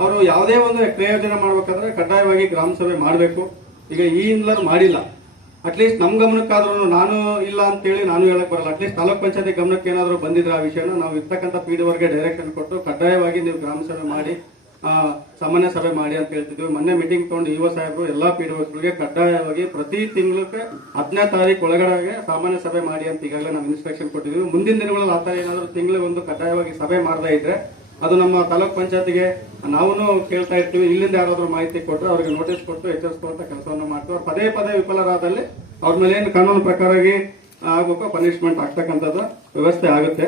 ಅವರು ಯಾವುದೇ ಒಂದು ಪ್ರಯೋಜನ ಮಾಡ್ಬೇಕಾದ್ರೆ ಕಡ್ಡಾಯವಾಗಿ ಗ್ರಾಮ ಸಭೆ ಮಾಡಬೇಕು. ಈಗ ಈ ಹಿಂದ್ಲೂ ಮಾಡಿಲ್ಲ, ಅಟ್ಲೀಸ್ಟ್ ನಮ್ ಗಮನಕ್ಕಾದ್ರೂ ನಾನು ಇಲ್ಲ ಅಂತೇಳಿ ನಾನು ಹೇಳಕ್ ಬರಲ್ಲ. ಅಟ್ಲೀಸ್ಟ್ ತಾಲೂಕ್ ಪಂಚಾಯತಿ ಗಮನಕ್ಕೆ ಏನಾದ್ರು ಬಂದಿದ್ರೆ ಆ ವಿಷಯನ ನಾವು ಇರ್ತಕ್ಕಂಥ PDOವರೆಗೆ ಡೈರೆಕ್ಷನ್ ಕೊಟ್ಟು ಕಡ್ಡಾಯವಾಗಿ ನೀವು ಗ್ರಾಮ ಸಭೆ ಮಾಡಿ ಸಾಮಾನ್ಯ ಸಭೆ ಮಾಡಿ ಅಂತ ಹೇಳ್ತಿದ್ವಿ. ಮೊನ್ನೆ ಮೀಟಿಂಗ್ ತಗೊಂಡು ಇಒ ಸಾಹೇಬರು ಎಲ್ಲಾ PDOಗಳಿಗೆ ಕಡ್ಡಾಯವಾಗಿ ಪ್ರತಿ ತಿಂಗಳಿಗೆ 15ನೇ ತಾರೀಕು ಒಳಗಡೆ ಸಾಮಾನ್ಯ ಸಭೆ ಮಾಡಿ ಅಂತ ಈಗಾಗಲೇ ನಾವು ಇನ್ಸ್ಟ್ರಕ್ಷನ್ ಕೊಟ್ಟಿದ್ವಿ. ಮುಂದಿನ ದಿನಗಳಲ್ಲಿ ಆತರ ಏನಾದ್ರು ತಿಂಗಳಿಗೆ ಒಂದು ಕಡ್ಡಾಯವಾಗಿ ಸಭೆ ಮಾಡದೇ ಇದ್ರೆ ಅದು ನಮ್ಮ ತಾಲೂಕ್ ಪಂಚಾಯತಿಗೆ ನಾವು ಕೇಳ್ತಾ ಇರ್ತೀವಿ. ಇಲ್ಲಿಂದ ಯಾರಾದ್ರೂ ಮಾಹಿತಿ ಕೊಟ್ಟರೆ ಅವ್ರಿಗೆ ನೋಟಿಸ್ ಕೊಟ್ಟು ಎಚ್ಚರಿಸುವಂತ ಕೆಲಸವನ್ನು ಮಾಡ್ತೀವಿ. ಪದೇ ವಿಫಲರಾದಲ್ಲಿ ಅವ್ರ ಮೇಲೆ ಏನು ಕಾನೂನು ಪ್ರಕಾರವಾಗಿ ಆಗಬೇಕು ಪನಿಷ್ಮೆಂಟ್ ಆಗ್ತಕ್ಕಂಥದ್ದು ವ್ಯವಸ್ಥೆ ಆಗುತ್ತೆ.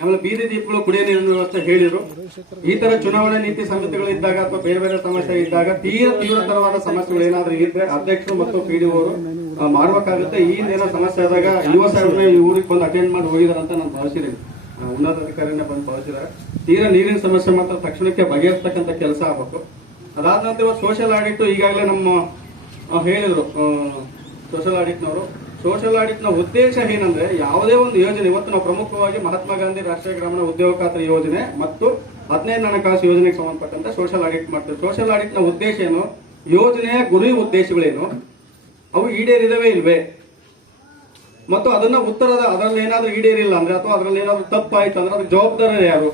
ಆಮೇಲೆ ಬೀದಿ ದೀಪಗಳು, ಕುಡಿಯ ನೀರಿನ ವ್ಯವಸ್ಥೆ ಹೇಳಿದ್ರು. ಈ ತರ ಚುನಾವಣಾ ನೀತಿ ಸಮಿತಿಗಳು ಇದ್ದಾಗ ಅಥವಾ ಬೇರೆ ಸಮಸ್ಯೆ ಇದ್ದಾಗ ತೀವ್ರತರವಾದ ಸಮಸ್ಯೆಗಳು ಏನಾದ್ರೂ ಇದ್ರೆ ಅಧ್ಯಕ್ಷರು ಮತ್ತು PDOರು ಮಾಡ್ಬೇಕಾಗುತ್ತೆ. ಈ ಏನೋ ಸಮಸ್ಯೆ ಆದಾಗ ಯುವ ಸಾಹೇಬ್ರನ್ನ ಈ ಊರಿಗೆ ಬಂದು ಅಟೆಂಡ್ ಮಾಡಿ ಹೋಗಿದಾರೆ ಅಂತ ನಾನು ಭಾವಿಸಿದ್ದೀನಿ. ಉನ್ನತಾಧಿಕಾರಿನೇ ಬಂದು ಭಾವಿಸಿದ್ದಾರೆ. ನೀರಿನ ಸಮಸ್ಯೆ ಮಾತ್ರ ತಕ್ಷಣಕ್ಕೆ ಬಗೆಹರಿಸ್ತಕ್ಕಂಥ ಕೆಲಸ ಆಗಬೇಕು. ಅದಾದ ನಂತರ ಸೋಷಿಯಲ್ ಆಡಿಟ್ ಈಗಾಗಲೇ ನಮ್ಮ ಹೇಳಿದ್ರು ಸೋಷಿಯಲ್ ಆಡಿಟ್ನವರು. ಸೋಷಿಯಲ್ ಆಡಿಟ್ನ ಉದ್ದೇಶ ಏನಂದ್ರೆ ಯಾವುದೇ ಒಂದು ಯೋಜನೆ, ಇವತ್ತು ನಾವು ಪ್ರಮುಖವಾಗಿ ಮಹಾತ್ಮ ಗಾಂಧಿ ರಾಷ್ಟ್ರೀಯ ಗ್ರಾಮೀಣ ಉದ್ಯೋಗ ಖಾತ್ರಿ ಯೋಜನೆ ಮತ್ತು 15 ಹಣಕಾಸು ಯೋಜನೆಗೆ ಸಂಬಂಧಪಟ್ಟಂತೆ ಸೋಷಿಯಲ್ ಆಡಿಟ್ ಮಾಡ್ತೀವಿ. ಸೋಷಿಯಲ್ ಆಡಿಟ್ನ ಉದ್ದೇಶ ಏನು, ಯೋಜನೆಯ ಗುರಿ ಉದ್ದೇಶಗಳೇನು, ಅವು ಈಡೇರಿದವೇ ಇಲ್ವೇ, ಮತ್ತು ಅದನ್ನ ಅದರಲ್ಲಿ ಏನಾದ್ರೂ ಈಡೇರಿಲ್ಲ ಅಂದ್ರೆ ಅಥವಾ ಅದರಲ್ಲಿ ಏನಾದ್ರೂ ತಪ್ಪಾಯ್ತು ಅಂದ್ರೆ ಅದಕ್ಕೆ ಜವಾಬ್ದಾರ ಯಾರು,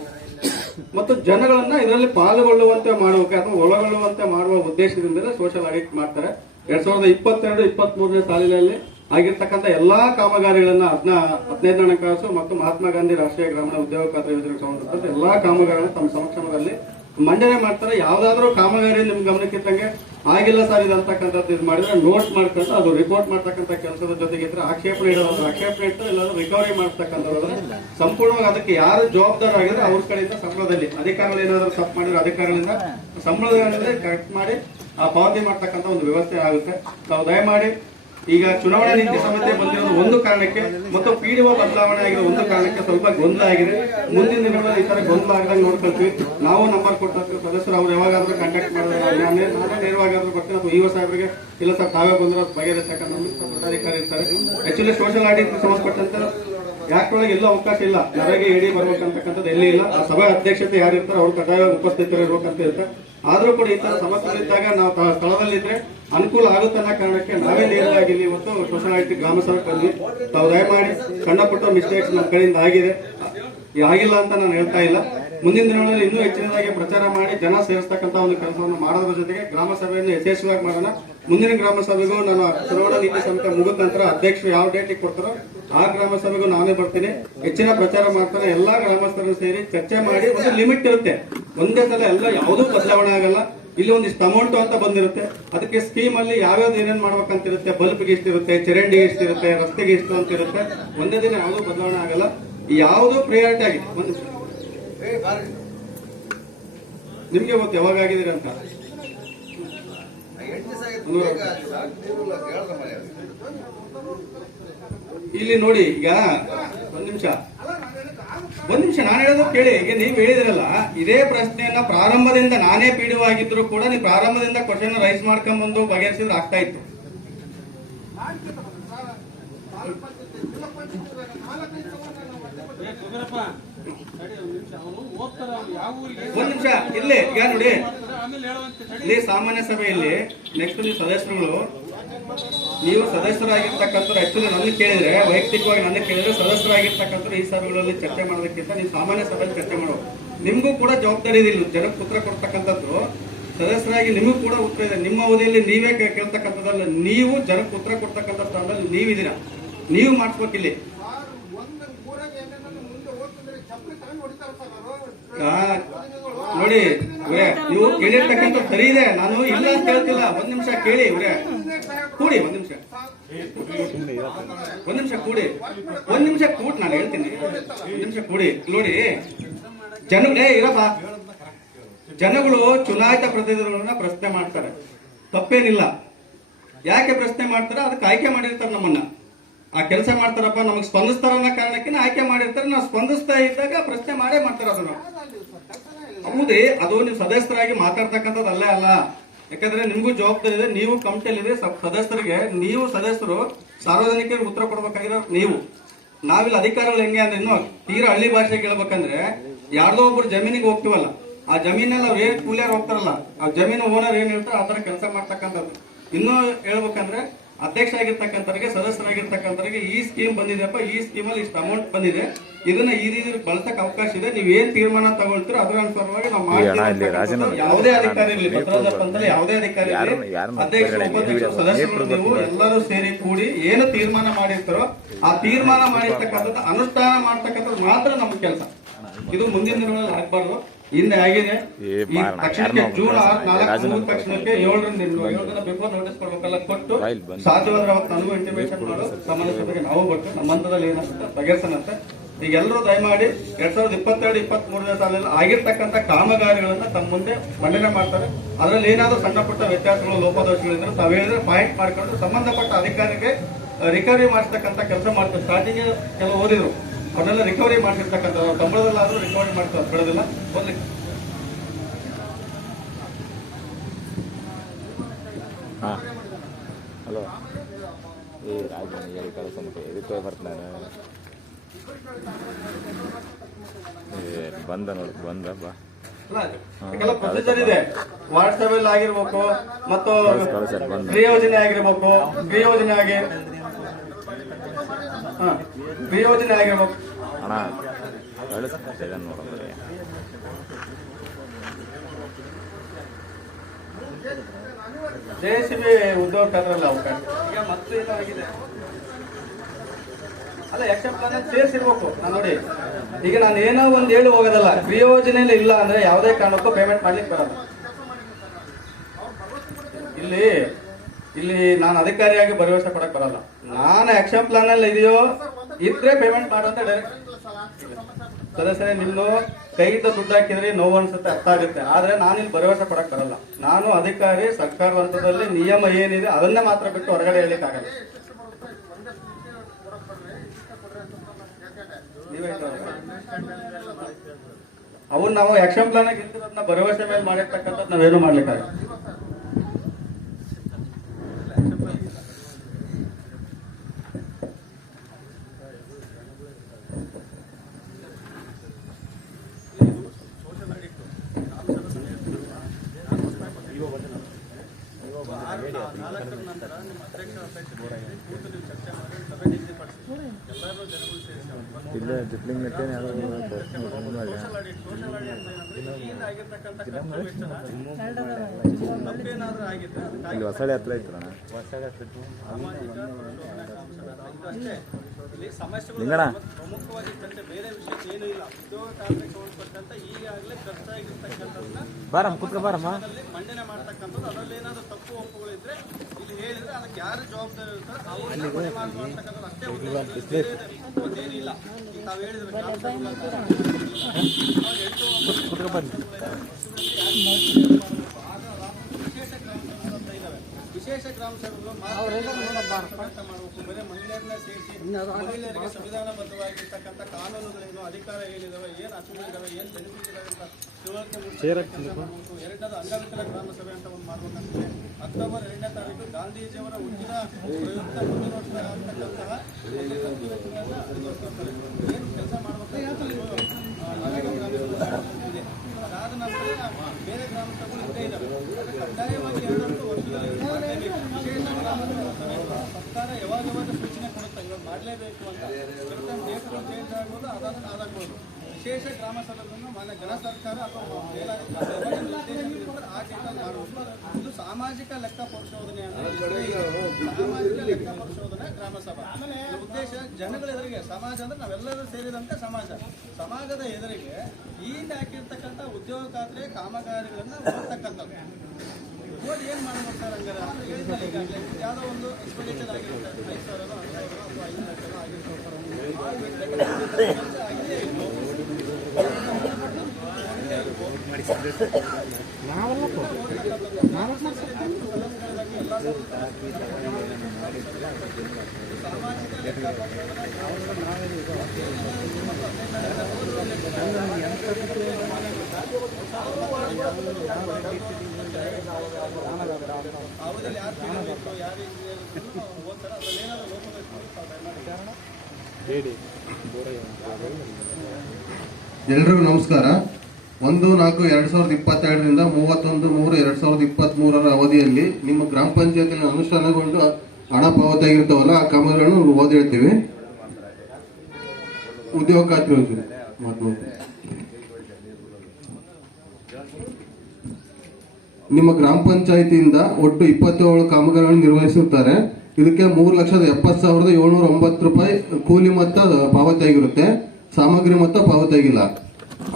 ಮತ್ತು ಜನಗಳನ್ನ ಇದರಲ್ಲಿ ಪಾಲ್ಗೊಳ್ಳುವಂತೆ ಮಾಡುವಕ್ಕೆ ಅಥವಾ ಒಳಗೊಳ್ಳುವಂತೆ ಮಾಡುವ ಉದ್ದೇಶದಿಂದಲೇ ಸೋಷಿಯಲ್ ಆಡಿಟ್ ಮಾಡ್ತಾರೆ. 2022-23ನೇ ಸಾಲಿನಲ್ಲಿ ಆಗಿರ್ತಕ್ಕಂಥ ಎಲ್ಲಾ ಕಾಮಗಾರಿಗಳನ್ನ 15 ಹಣಕಾಸು ಮತ್ತು ಮಹಾತ್ಮ ಗಾಂಧಿ ರಾಷ್ಟ್ರೀಯ ಗ್ರಾಮೀಣ ಉದ್ಯೋಗ ಖಾತ್ರಿ ಯೋಜನೆಗೆ ಸಂಬಂಧಪಟ್ಟ ಎಲ್ಲಾ ಕಾಮಗಾರಿಗಳನ್ನ ತಮ್ಮ ಸಮಕ್ಷಮದಲ್ಲಿ ಮಂಡನೆ ಮಾಡ್ತಾರೆ. ಯಾವ್ದಾದ್ರು ಕಾಮಗಾರಿ ನಿಮ್ ಗಮನಕ್ಕಿದ್ದಂಗೆ ಆಗಿಲ್ಲ ಸರ್ ಇದು ಅಂತಕ್ಕಂಥದ್ದು ಇದು ಮಾಡಿದ್ರೆ ನೋಟ್ ಮಾಡ್ಕೊಂಡು ಅದು ರಿಪೋರ್ಟ್ ಮಾಡ್ತಕ್ಕಂಥ ಕೆಲಸದ ಜೊತೆಗೆ ಇದ್ರೆ ಆಕ್ಷೇಪಣೆ ಇಡೋದು, ಆಕ್ಷೇಪಣೆ ಇಟ್ಟು ಎಲ್ಲಾದ್ರೂ ರಿಕವರಿ ಮಾಡ್ತಕ್ಕಂಥದ್ದು ಸಂಪೂರ್ಣವಾಗಿ ಅದಕ್ಕೆ ಯಾರು ಜವಾಬ್ದಾರ ಆಗಿದ್ರೆ ಅವ್ರ ಕಡೆಯಿಂದ ಸಂಬಳದಲ್ಲಿ ಅಧಿಕಾರಿಗಳು ಏನಾದ್ರು ತಪ್ಪು ಮಾಡಿದ್ರೆ ಅಧಿಕಾರಿಗಳಿಂದ ಸಂಬಳದಲ್ಲಿ ಕರೆಕ್ಟ್ ಮಾಡಿ ಆ ಪಾವತಿ ಮಾಡ್ತಕ್ಕಂಥ ಒಂದು ವ್ಯವಸ್ಥೆ ಆಗುತ್ತೆ. ತಾವು ದಯಮಾಡಿ ಈಗ ಚುನಾವಣಾ ನೀತಿ ಸಮಿತಿ ಬಂದಿರೋದು ಒಂದು ಕಾರಣಕ್ಕೆ ಮತ್ತು PDO ಬದಲಾವಣೆ ಆಗಿರೋ ಒಂದು ಕಾರಣಕ್ಕೆ ಸ್ವಲ್ಪ ಗೊಂದಲ ಆಗಿದೆ. ಮುಂದಿನ ದಿನಗಳಲ್ಲಿ ಈ ತರ ಗೊಂದಲ ಆಗದಂಗೆ ನೋಡ್ಕೊಳ್ತೀವಿ. ನಾವು ನಂಬರ್ ಕೊಟ್ಟಿರ್ತೀವಿ ಸದಸ್ಯರು, ಅವ್ರು ಯಾವಾಗಾದ್ರೂ ಕಾಂಟ್ಯಾಕ್ಟ್ ಮಾಡಿದ್ರೆ ನಾನೇ ನೇರವಾಗಾದ್ರೂ ಬರ್ತೀನಿ ಅಥವಾ ಇಒ ಸಾಹೇಬರಿಗೆ ಇಲ್ಲ ಸರ್ ತಾವೇ ಬಂದಿರೋ ಬಗೆಹರಿಸತಕ್ಕಂಥ ಅಧಿಕಾರಿ ಇರ್ತಾರೆ. ಆಕ್ಚುಲಿ ಸೋಷಿಯಲ್ ಆಡಿಟ್ ಸಂಬಂಧಪಟ್ಟಂತೆ ಯಾಕ್ರೊಳಗೆ ಎಲ್ಲೂ ಅವಕಾಶ ಇಲ್ಲ, ನಮಗೆ ಇಡಿ ಬರ್ಬೇಕಂತಕ್ಕಂಥದ್ದು ಎಲ್ಲಿ ಇಲ್ಲ. ಆ ಸಭಾ ಅಧ್ಯಕ್ಷತೆ ಯಾರು ಇರ್ತಾರೆ ಅವ್ರು ಕಡ್ಡಾಯವಾಗಿ ಉಪಸ್ಥಿತರಿರ್ಬೇಕಂತ ಇರ್ತಾರೆ. ಆದ್ರೂ ಕೂಡ ಈ ತರ ಸಮಸ್ಯೆಗಳಿದ್ದಾಗ ನಾವು ಸ್ಥಳದಲ್ಲಿದ್ರೆ ಅನುಕೂಲ ಆಗುತ್ತೆ ಅನ್ನೋ ಕಾರಣಕ್ಕೆ ನಾವೇ ನೇರವಾಗಿ ಇವತ್ತು ಸೋಷಿಯಲ್ ಆಡಿಟ್ ಗ್ರಾಮ ಸಭೆ ಬಂದ್ವಿ. ತಾವು ದಯಮಾಡಿ ಸಣ್ಣ ಪುಟ್ಟ ಮಿಸ್ಟೇಕ್ಸ್ ನಮ್ಮ ಕಡೆಯಿಂದ ಆಗಿದೆ, ಆಗಿಲ್ಲ ಅಂತ ನಾನು ಹೇಳ್ತಾ ಇಲ್ಲ. ಮುಂದಿನ ದಿನಗಳಲ್ಲಿ ಇನ್ನೂ ಹೆಚ್ಚಿನದಾಗಿ ಪ್ರಚಾರ ಮಾಡಿ ಜನ ಸೇರಿಸ್ತಕ್ಕಂಥ ಒಂದು ಕೆಲಸವನ್ನು ಮಾಡೋದ್ರ ಜೊತೆಗೆ ಗ್ರಾಮ ಸಭೆಯನ್ನು ಯಶಸ್ವಿಯಾಗಿ ಮಾಡೋಣ. ಮುಂದಿನ ಗ್ರಾಮ ಸಭೆಗೂ ನಾನು ಚುನಾವಣಾ ನೀತಿ ಸಮಿತಿ ಮುಗಿದ ನಂತರ ಅಧ್ಯಕ್ಷರು ಯಾವ ಡೇಟಿಗೆ ಕೊಡ್ತಾರೋ ಆ ಗ್ರಾಮ ಸಭೆಗೂ ನಾನೇ ಬರ್ತೀನಿ, ಹೆಚ್ಚಿನ ಪ್ರಚಾರ ಮಾಡ್ತಾನೆ. ಎಲ್ಲಾ ಗ್ರಾಮಸ್ಥರು ಸೇರಿ ಚರ್ಚೆ ಮಾಡಿ ಒಂದು ಲಿಮಿಟ್ ಇರುತ್ತೆ, ಒಂದೇ ಸಲ ಎಲ್ಲ ಯಾವುದೂ ಬದಲಾವಣೆ ಆಗಲ್ಲ. ಇಲ್ಲಿ ಒಂದಿಷ್ಟು ಅಮೌಂಟ್ ಅಂತ ಬಂದಿರುತ್ತೆ, ಅದಕ್ಕೆ ಸ್ಕೀಮ್ ಅಲ್ಲಿ ಯಾವ್ಯಾವ್ದು ಏನೇನ್ ಮಾಡ್ಬೇಕಂತಿರುತ್ತೆ, ಬಲ್ಬ್ಗೆ ಇಷ್ಟಿರುತ್ತೆ, ಚರಂಡಿಗೆ ಇಷ್ಟಿರುತ್ತೆ, ರಸ್ತೆಗೆ ಇಷ್ಟು ಅಂತ ಇರುತ್ತೆ. ಒಂದೇ ದಿನ ಯಾವುದೂ ಬದಲಾವಣೆ ಆಗಲ್ಲ. ಯಾವುದೋ ಪ್ರಿಯಾರಿಟಿ ಆಗಿದೆ. ಒಂದು ನಿಮ್ಗೆ ಗೊತ್ತು ಯಾವಾಗ ಆಗಿದ್ದೀರಿ ಅಂತ. ಇಲ್ಲಿ ನೋಡಿ, ಈಗ ಒಂದ್ ನಿಮಿಷ ನಾನು ಹೇಳೋದು ಕೇಳಿ. ಈಗ ನೀವು ಹೇಳಿದ್ರಲ್ಲ, ಇದೇ ಪ್ರಶ್ನೆಯನ್ನ ಪ್ರಾರಂಭದಿಂದ ನಾನೇ PDO ಆಗಿದ್ರು ಕೂಡ ನೀವು ಪ್ರಾರಂಭದಿಂದ ಕ್ವಶನ್ ರೈಸ್ ಮಾಡ್ಕೊಂಡ್ ಬಂದು ಬಗೆಹರಿಸಿದ್ರೆ ಆಗ್ತಾ ಇತ್ತು. ಒಂದ್ ನಿಮಿಷ ಇಲ್ಲಿ ಈಗ ನೋಡಿ, ಇಲ್ಲಿ ಸಾಮಾನ್ಯ ಸಭೆಯಲ್ಲಿ ನೆಕ್ಸ್ಟ್ ನೀವು ಸದಸ್ಯರುಗಳು, ನೀವು ಸದಸ್ಯರಾಗಿರ್ತಕ್ಕಂಥವ್ರು ಆಕ್ಚುಲಿ ನನ್ನ ಕೇಳಿದ್ರೆ, ವೈಯಕ್ತಿಕವಾಗಿ ನನ್ನ ಕೇಳಿದ್ರೆ ಸದಸ್ಯರಾಗಿರ್ತಕ್ಕಂಥವ್ರು ಈ ಸಭೆಗಳಲ್ಲಿ ಚರ್ಚೆ ಮಾಡೋದಕ್ಕಿಂತ ನೀವು ಸಾಮಾನ್ಯ ಸಭೆಯಲ್ಲಿ ಚರ್ಚೆ ಮಾಡೋ, ನಿಮ್ಗೂ ಕೂಡ ಜವಾಬ್ದಾರಿ ಇದೆ. ಇಲ್ಲಿ ಜನಕ್ಕೆ ಉತ್ತರ ಕೊಡ್ತಕ್ಕಂಥದ್ದು ಸದಸ್ಯರಾಗಿ ನಿಮಗೂ ಕೂಡ ಉತ್ತರ ಇದೆ. ನಿಮ್ಮ ಅವಧಿಯಲ್ಲಿ ನೀವೇ ಕೇಳ್ತಕ್ಕಂಥದ್ದಲ್ಲ, ನೀವು ಜನಕ್ಕೆ ಉತ್ತರ ಕೊಡ್ತಕ್ಕಂಥ ಸ್ಥಾನದಲ್ಲಿ ನೀವಿದ್ದೀರಾ, ನೀವು ಮಾಡಿಸ್ಬೇಕಿಲ್ಲಿ. ನೋಡಿ ಇವ್ರೆ, ನೀವು ಕೇಳಿರ್ತಕ್ಕಂಥ ಸರಿ ಇದೆ, ನಾನು ಇಲ್ಲ ಅಂತ ಹೇಳ್ತಿಲ್ಲ. ಒಂದ್ ನಿಮಿಷ ಕೇಳಿ ಇವ್ರೆ, ಕೂಡಿ ಒಂದ್ ನಿಮಿಷ ಕೂಡಿ, ನಾನು ಹೇಳ್ತೀನಿ. ಒಂದ್ ನಿಮಿಷ ಕೂಡಿ. ನೋಡಿ ಜನಗಳೇ ಇರಪ್ಪ, ಜನಗಳು ಚುನಾಯಿತ ಪ್ರತಿನಿಧಿಗಳನ್ನ ಪ್ರಶ್ನೆ ಮಾಡ್ತಾರೆ, ತಪ್ಪೇನಿಲ್ಲ. ಯಾಕೆ ಪ್ರಶ್ನೆ ಮಾಡ್ತಾರೆ? ಅದಕ್ಕೆ ಆಯ್ಕೆ ಮಾಡಿರ್ತಾರೆ ನಮ್ಮನ್ನ. ಆ ಕೆಲಸ ಮಾಡ್ತಾರಪ್ಪ, ನಮಗ್ ಸ್ಪಂದಿಸ್ತಾರ ಅನ್ನೋ ಕಾರಣಕ್ಕೆ ಆಯ್ಕೆ ಮಾಡಿರ್ತಾರೆ. ನಾವು ಸ್ಪಂದಿಸ್ತಾ ಇದ್ದಾಗ ಪ್ರಶ್ನೆ ಮಾಡೇ ಮಾಡ್ತಾರ. ಅದನ್ನು ಹೌದ್ರಿ, ಅದು ನೀವು ಸದಸ್ಯರಾಗಿ ಮಾತಾಡ್ತಕ್ಕಂಥದ್ದು ಅಲ್ಲೇ ಅಲ್ಲ. ಯಾಕಂದ್ರೆ ನಿಮ್ಗೂ ಜವಾಬ್ದಾರಿ ಇದೆ, ನೀವು ಕಮಿಟಿಯಲ್ಲಿ ಸದಸ್ಯರಿಗೆ, ನೀವು ಸದಸ್ಯರು ಸಾರ್ವಜನಿಕರಿಗೆ ಉತ್ತರ ಕೊಡ್ಬೇಕಾಗಿರೋ ನೀವು. ನಾವಿಲ್ಲಿ ಅಧಿಕಾರಿಗಳು ಹೆಂಗೆ ಅಂದ್ರೆ, ಇನ್ನು ತೀರಾ ಹಳ್ಳಿ ಭಾಷೆಗೆ ಹೇಳ್ಬೇಕಂದ್ರೆ, ಯಾರ್ದೋ ಒಬ್ರು ಜಮೀನಿಗೆ ಹೋಗ್ತೀವಲ್ಲ, ಆ ಜಮೀನಲ್ಲಿ ಅವ್ರು ಏನ್ ಕೂಲಿಯಾರ್ ಹೋಗ್ತಾರಲ್ಲ, ಆ ಜಮೀನು ಓನರ್ ಏನ್ ಹೇಳ್ತಾರೆ ಆ ತರ ಕೆಲಸ ಮಾಡ್ತಕ್ಕಂಥದ್ದು. ಇನ್ನೂ ಹೇಳ್ಬೇಕಂದ್ರೆ, ಅಧ್ಯಕ್ಷ ಆಗಿರ್ತಕ್ಕಂಥವ್ರಿಗೆ, ಸದಸ್ಯರಾಗಿರ್ತಕ್ಕಂಥವ್ರಿಗೆ ಈ ಸ್ಕೀಮ್ ಬಂದಿದೆಯಪ್ಪ, ಈ ಸ್ಕೀಮಲ್ಲಿ ಇಷ್ಟು ಅಮೌಂಟ್ ಬಂದಿದೆ, ಇದನ್ನ ಈ ರೀತಿ ಬಳಸಕ್ ಅವಕಾಶ ಇದೆ, ನೀವ್ ಏನ್ ತೀರ್ಮಾನ ತಗೊಳ್ತೀರೋ ಅದರ ಅನುಸಾರವಾಗಿ ನಾವು ಮಾಡ್ತೀವಿ. ಯಾವುದೇ ಅಧಿಕಾರಿ ಇರಲಿ, ಪತ್ರದಪ್ಪ ಅಂತ ಯಾವುದೇ ಅಧಿಕಾರಿ ಇರಲಿ, ಅಧ್ಯಕ್ಷ, ಉಪಾಧ್ಯಕ್ಷ, ಸದಸ್ಯರು, ನೀವು ಎಲ್ಲರೂ ಸೇರಿ ಕೂಡಿ ಏನು ತೀರ್ಮಾನ ಮಾಡಿರ್ತಾರೋ ಆ ತೀರ್ಮಾನ ಮಾಡಿರ್ತಕ್ಕಂಥದ್ದು ಅನುಷ್ಠಾನ ಮಾಡ್ತಕ್ಕಂಥದ್ದು ಮಾತ್ರ ನಮ್ಮ ಕೆಲಸ. ಇದು ಮುಂದಿನ ದಿನಗಳಲ್ಲಿ ಆಗ್ಬಾರ್ದು. ಹಿಂದೆ ಆಗಿದೆ. ಈ ತಕ್ಷಣಕ್ಕೆ ಜೂನ್ 4 ತಕ್ಷಣಕ್ಕೆ 7 ದಿನ ಬಿಫೋರ್ ನೋಟಿಸ್ ಕೊಡ್ಬೇಕಲ್ಲ, ಕೊಟ್ಟು ಸಾಧ್ಯವಾದ್ರೆ ಅವತ್ತು ನನಗೂ ಇಂಟಿಮೇಷನ್ ಮಾಡೋ, ಸಂಬಂಧಿಸಿದ ನಾವು ಕೊಟ್ಟು ನಮ್ಮ ಹಂತದಲ್ಲಿ ಏನಾಗುತ್ತೆ ಬಗೆಹರಿಸನಂತೆ. ಈಗ ಎಲ್ಲರೂ ದಯಮಾಡಿ 2022-23 ಸಾಲಲ್ಲಿ ಆಗಿರ್ತಕ್ಕಂಥ ಕಾಮಗಾರಿಗಳನ್ನ ತಮ್ಮ ಮುಂದೆ ಮಂಡನೆ ಮಾಡ್ತಾರೆ. ಅದರಲ್ಲಿ ಏನಾದ್ರೂ ಸಣ್ಣ ಪುಟ್ಟ ವ್ಯತ್ಯಾಸಗಳು, ಲೋಪದೋಷಗಳಿದ್ರೆ ತಾವು ಹೇಳಿದ್ರೆ ಪಾಯಿಂಟ್ ಮಾಡ್ಕೊಂಡು ಸಂಬಂಧಪಟ್ಟ ಅಧಿಕಾರಿಗೆ ರಿಕವರಿ ಮಾಡಿಸ್ತಕ್ಕಂಥ ಕೆಲಸ ಮಾಡ್ತಾರೆ. ಸ್ಟಾರ್ಟಿಂಗ್ ಕೆಲವು ಓದಿದ್ರು, ಅವನ್ನೆಲ್ಲ ರಿಕವರಿ ಮಾಡಿರ್ತಕ್ಕಂಥ ಸಂಬಳದಲ್ಲಾದ್ರೂ ರಿಕವರಿ ಮಾಡ್ತಾರೆ, ಬಿಡೋದಿಲ್ಲ. ಓದ್ಲಿಕ್ಕೆ ಹಲೋ, ಈ ರಾಜ ಹೇಳಿ ಕಳಿಸ್ಬಿಟ್ಟು ಇದಕ್ಕೆ ಬರ್ತಾನೆ. ಬಂದ ನೋಡಿ, ಬಂದ ಬಾ. ಪ್ರೊಸೀಜರ್ ಇದೆ. ವಾಟ್ಸ್ಆಪ್ ಅಲ್ಲಿ ಆಗಿರ್ಬೇಕು, ಮತ್ತು ಗೃಹ ಯೋಜನೆ ಆಗಿರ್ಬೇಕು, ಗೃಹ ಯೋಜನೆ ಆಗಿರ್ಬೇಕು. ಅಣ್ಣ ಕಳಿಸ್ತಾ ನೋಡಂದ್ರೆ JCB ಉದ್ಯೋಗ ಖಾತ್ರಲ್ಲಿ ಅವಕಾಶ ಈಗ ಮತ್ತೆ ಇದಾಗಿದೆ ಅಲ್ಲ, ಆಕ್ಷನ್ ಪ್ಲಾನ್ ಸೇರಿಸಿರ್ಬೇಕು. ನಾನು ನೋಡಿ, ಈಗ ನಾನು ಏನೋ ಒಂದ್ ಹೇಳಿ ಹೋಗೋದಲ್ಲ, ಗೃಹ ಯೋಜನೆಯಲ್ಲಿ ಇಲ್ಲ ಅಂದ್ರೆ ಯಾವುದೇ ಕಾರಣಕ್ಕೂ ಪೇಮೆಂಟ್ ಮಾಡ್ಲಿಕ್ಕೆ ಬರಲ್ಲ. ಇಲ್ಲಿ ನಾನು ಅಧಿಕಾರಿಯಾಗಿ ಭರವಸೆ ಕೊಡಕ್ ಬರಲ್ಲ. ನಾನು ಆಕ್ಷನ್ ಪ್ಲಾನ್ ಅಲ್ಲಿ ಇದೆಯೋ ಇದ್ರೆ ಪೇಮೆಂಟ್ ಮಾಡಂತ ಡೈರೆಕ್ಟ್ ಸದಸ್ಯರೇ, ನಿಮ್ದು ಕೈಗಿದ್ದ ದುಡ್ಡು ಹಾಕಿದ್ರೆ ನೋವು ಅನ್ಸುತ್ತೆ, ಅರ್ಥ ಆಗುತ್ತೆ. ಆದ್ರೆ ನಾನು ಇಲ್ಲಿ ಭರವಸೆ ಕೊಡಕ್ ಬರಲ್ಲ. ನಾನು ಅಧಿಕಾರಿ, ಸರ್ಕಾರದ ಹಂತದಲ್ಲಿ ನಿಯಮ ಏನಿದೆ ಅದನ್ನೇ ಮಾತ್ರ ಬಿಟ್ಟು ಹೊರಗಡೆ ಹೇಳಿಕ್ ಆಗಲ್ಲ. ಅವನ್ನ ನಾವು ಆಕ್ಷನ್ ಪ್ಲಾನ್ ಆಗಿರ್ತದನ್ನ ಭರವಸೆ ಮೇಲೆ ಮಾಡಿರ್ತಕ್ಕಂಥದ್ದು ನಾವೇನು ಮಾಡ್ಲಿಕ್ಕಾಗಲ್ಲ. ಇಲ್ಲಿ ಹೊಸಳೆ ಹತ್ರ ಇತ್ತು ಲಿಂಗಣ್ಣ. ಪ್ರಮುಖವಾಗಿ ಚರ್ಚೆ, ಬೇರೆ ವಿಷಯ ಏನೂ ಇಲ್ಲ. ಉದ್ಯೋಗ ಖಾತ್ರಿಗೆ ಸಂಬಂಧಪಟ್ಟಂತ ಈಗಾಗಲೇ ಖರ್ಚಾಗಿರ್ತಕ್ಕಂಥದ್ದನ್ನ ಬಾರಮ್ಮ ಕೂತ್ಕೊ ಬಾರಮ್ಮ ಮಂಡನೆ ಮಾಡ್ತಕ್ಕಂಥದ್ದು. ಅದರಲ್ಲಿ ಏನಾದ್ರು ತಪ್ಪು ಒಪ್ಪುಗಳಿದ್ರೆ ಇಲ್ಲಿ ಹೇಳಿದ್ರೆ ಅದಕ್ಕೆ ಯಾರು ಜವಾಬ್ದಾರಿ ಇರ್ತಾರೆ ಅವ್ರನ್ನ ಹೊಣೆ ಮಾಡ್ತಕ್ಕಂಥದ್ದು ಅಷ್ಟೇ. ಏನಿಲ್ಲ, ತಾವು ಹೇಳಿದ್ರೆ ಕೂತ್ಕೊ ಬನ್ನಿ. ವಿಶೇಷ ಗ್ರಾಮ ಮಾಡ್ತಾರೆ. ವಿಶೇಷ ಗ್ರಾಮ ಸಭೆಗಳು ಮಾಡಬೇಕು. ಬರೀ ಮಹಿಳೆಯರನ್ನ ಸೇರಿಸಿ ಮಹಿಳೆಯರಿಗೆ ಸಂವಿಧಾನಬದ್ಧವಾಗಿರ್ತಕ್ಕಂಥ ಕಾನೂನುಗಳೇನು, ಅಧಿಕಾರ ಏನಿದಾವೆ, ಏನು ಹಕ್ಕುಗಳಿದಾವೆ, ಏನು ಬೆನಿಫಿಟ್ ಇದಾವೆ ಅಂತ ತಿಳುವಳಿಕೆ ಮೂಡಿಸಬೇಕು. ಎರಡನೇದು ಅಂಗವಿಕಲ ಗ್ರಾಮ ಸಭೆ ಅಂತ ಒಂದು ಮಾಡಬೇಕಾಗ್ತದೆ. ಅಕ್ಟೋಬರ್ 2ನೇ ತಾರೀಕು ಗಾಂಧೀಜಿಯವರ ಹುಟ್ಟಿನ ಪ್ರಯುಕ್ತ ಮುಂದಿನ ವರ್ಷ ಆಗ್ತಕ್ಕಂತಹ ಒಂದು ಅಧಿವೇಶನವನ್ನು ಅನುಭವಿಸ್ತಾರೆ. ಏನು ಕೆಲಸ ಮಾಡಬೇಕಾಗುತ್ತೆ ಅದಾದ ನಂತರ ಬೇರೆ ಗ್ರಾಮ ಸಭೆಗಳು ಇದ್ದೇ ಇದ್ದಾವೆ. ಕಡ್ಡಾಯವಾಗಿ 2 ವರ್ಷದಲ್ಲಿ ಮಾಡಲೇಬೇಕು. ವಿಶೇಷ ಗ್ರಾಮ ಸಭೆ ಸರ್ಕಾರ ಯಾವಾಗ ಸೂಚನೆ ಕೊಡುತ್ತೆ ಇವಾಗ ಮಾಡಲೇಬೇಕು ಅಂತ. ಕೆಲವೊಂದು ಡೇಟ್ಗಳು ಚೇಂಜ್ ಆಗ್ಬೋದು, ಅದಾಗಬಹುದು. ವಿಶೇಷ ಗ್ರಾಮ ಸಭೆಗಳನ್ನು ಮಾನ್ಯ ಜನ ಸರ್ಕಾರ ಅಥವಾ ಆ ಡೇಟಲ್ಲಿ ಮಾಡಬೇಕು. ಇದು ಸಾಮಾಜಿಕ ಲೆಕ್ಕ ಪರಿಶೋಧನೆ ಅಂದರೆ ಸಾಮಾಜಿಕ ಲೆಕ್ಕ ಪರಿಶೋಧನೆ ಗ್ರಾಮ ಸಭಾ. ಇದರ ಉದ್ದೇಶ ಜನಗಳ ಎದುರಿಗೆ, ಸಮಾಜ ಅಂದ್ರೆ ನಾವೆಲ್ಲರೂ ಸೇರಿದಂತೆ ಸಮಾಜದ ಎದುರಿಗೆ ಈಗ ಹಾಕಿರ್ತಕ್ಕಂಥ ಉದ್ಯೋಗ ಖಾತ್ರಿ ಕಾಮಗಾರಿಗಳನ್ನು ಓದ್ತಕ್ಕಂಥದ್ದು. ಓದಿ ಏನು ಮಾಡಬೇಕು ಸರ್ ಹಂಗಾರೆ ಅಂತ ಹೇಳಿದ್ರೆ ಈಗಾಗಲೇ ಯಾವುದೋ ಒಂದು ಎಕ್ಸ್ಪೆಂಡಿಚರ್ ಆಗಿರುತ್ತೆ, 5,000 ಅಥವಾ 5 ಲಕ್ಷ ಅವರಲ್ಲಿ ಯಾರು ಕೇಳಬೇಕು, ಯಾರು ಓದ್ತಾರೆ, ಅದರಲ್ಲಿ ಏನಾದರೂ ಎಲ್ರಿಗೂ ನಮಸ್ಕಾರ. 1/4/2022ರಿಂದ 31/3/2023 ಅವಧಿಯಲ್ಲಿ ನಿಮ್ಮ ಗ್ರಾಮ ಪಂಚಾಯತಿಯಲ್ಲಿ ಅನುಷ್ಠಾನಗೊಂಡು ಹಣ ಪಾವತಿಯಾಗಿರ್ತಾವಲ್ಲ ಆ ಕಾಮಗಾರಿಗಳನ್ನು ಓದಿ ಹೇಳ್ತೀವಿ. ಉದ್ಯೋಗ ಖಾತ್ರಿ ಯೋಜನೆ ನಿಮ್ಮ ಗ್ರಾಮ ಪಂಚಾಯತಿಯಿಂದ ಒಟ್ಟು 27 ಕಾಮಗಾರಿಗಳನ್ನು ನಿರ್ವಹಿಸುತ್ತಾರೆ. ಇದಕ್ಕೆ 3,70,709 ರೂಪಾಯಿ ಕೂಲಿ ಮೊತ್ತ ಪಾವತಿಯಾಗಿರುತ್ತೆ. ಸಾಮಗ್ರಿ ಮೊತ್ತ ಪಾವತಿಯಾಗಿಲ್ಲ.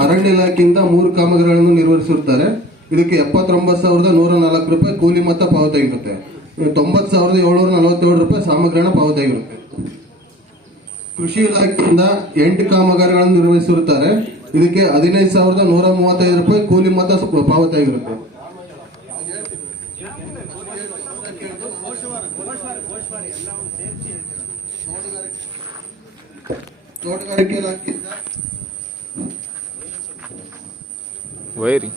ಅರಣ್ಯ ಇಲಾಖೆಯಿಂದ 3 ಕಾಮಗಾರಿಗಳನ್ನು ನಿರ್ವಹಿಸಿರುತ್ತಾರೆ. ಇದಕ್ಕೆ 79,104 ರೂಪಾಯಿ ಕೂಲಿ ಮೊತ್ತ ಪಾವತಿಯಾಗಿರುತ್ತೆ. 90,747 ರೂಪಾಯಿ ಸಾಮಗ್ರಿ ಹಣ ಪಾವತಿಯಾಗಿರುತ್ತೆ. ಕೃಷಿ ಇಲಾಖೆಯಿಂದ 8 ಕಾಮಗಾರಿಗಳನ್ನು ನಿರ್ವಹಿಸಿರುತ್ತಾರೆ. ಇದಕ್ಕೆ 15,135 ರೂಪಾಯಿ ಕೂಲಿ ಮೊತ್ತ ಪಾವತಿಯಾಗಿರುತ್ತೆ. ತೋಟಗಾರಿಕೆ ಇಲಾಖೆಯಿಂದ ವೈರಿ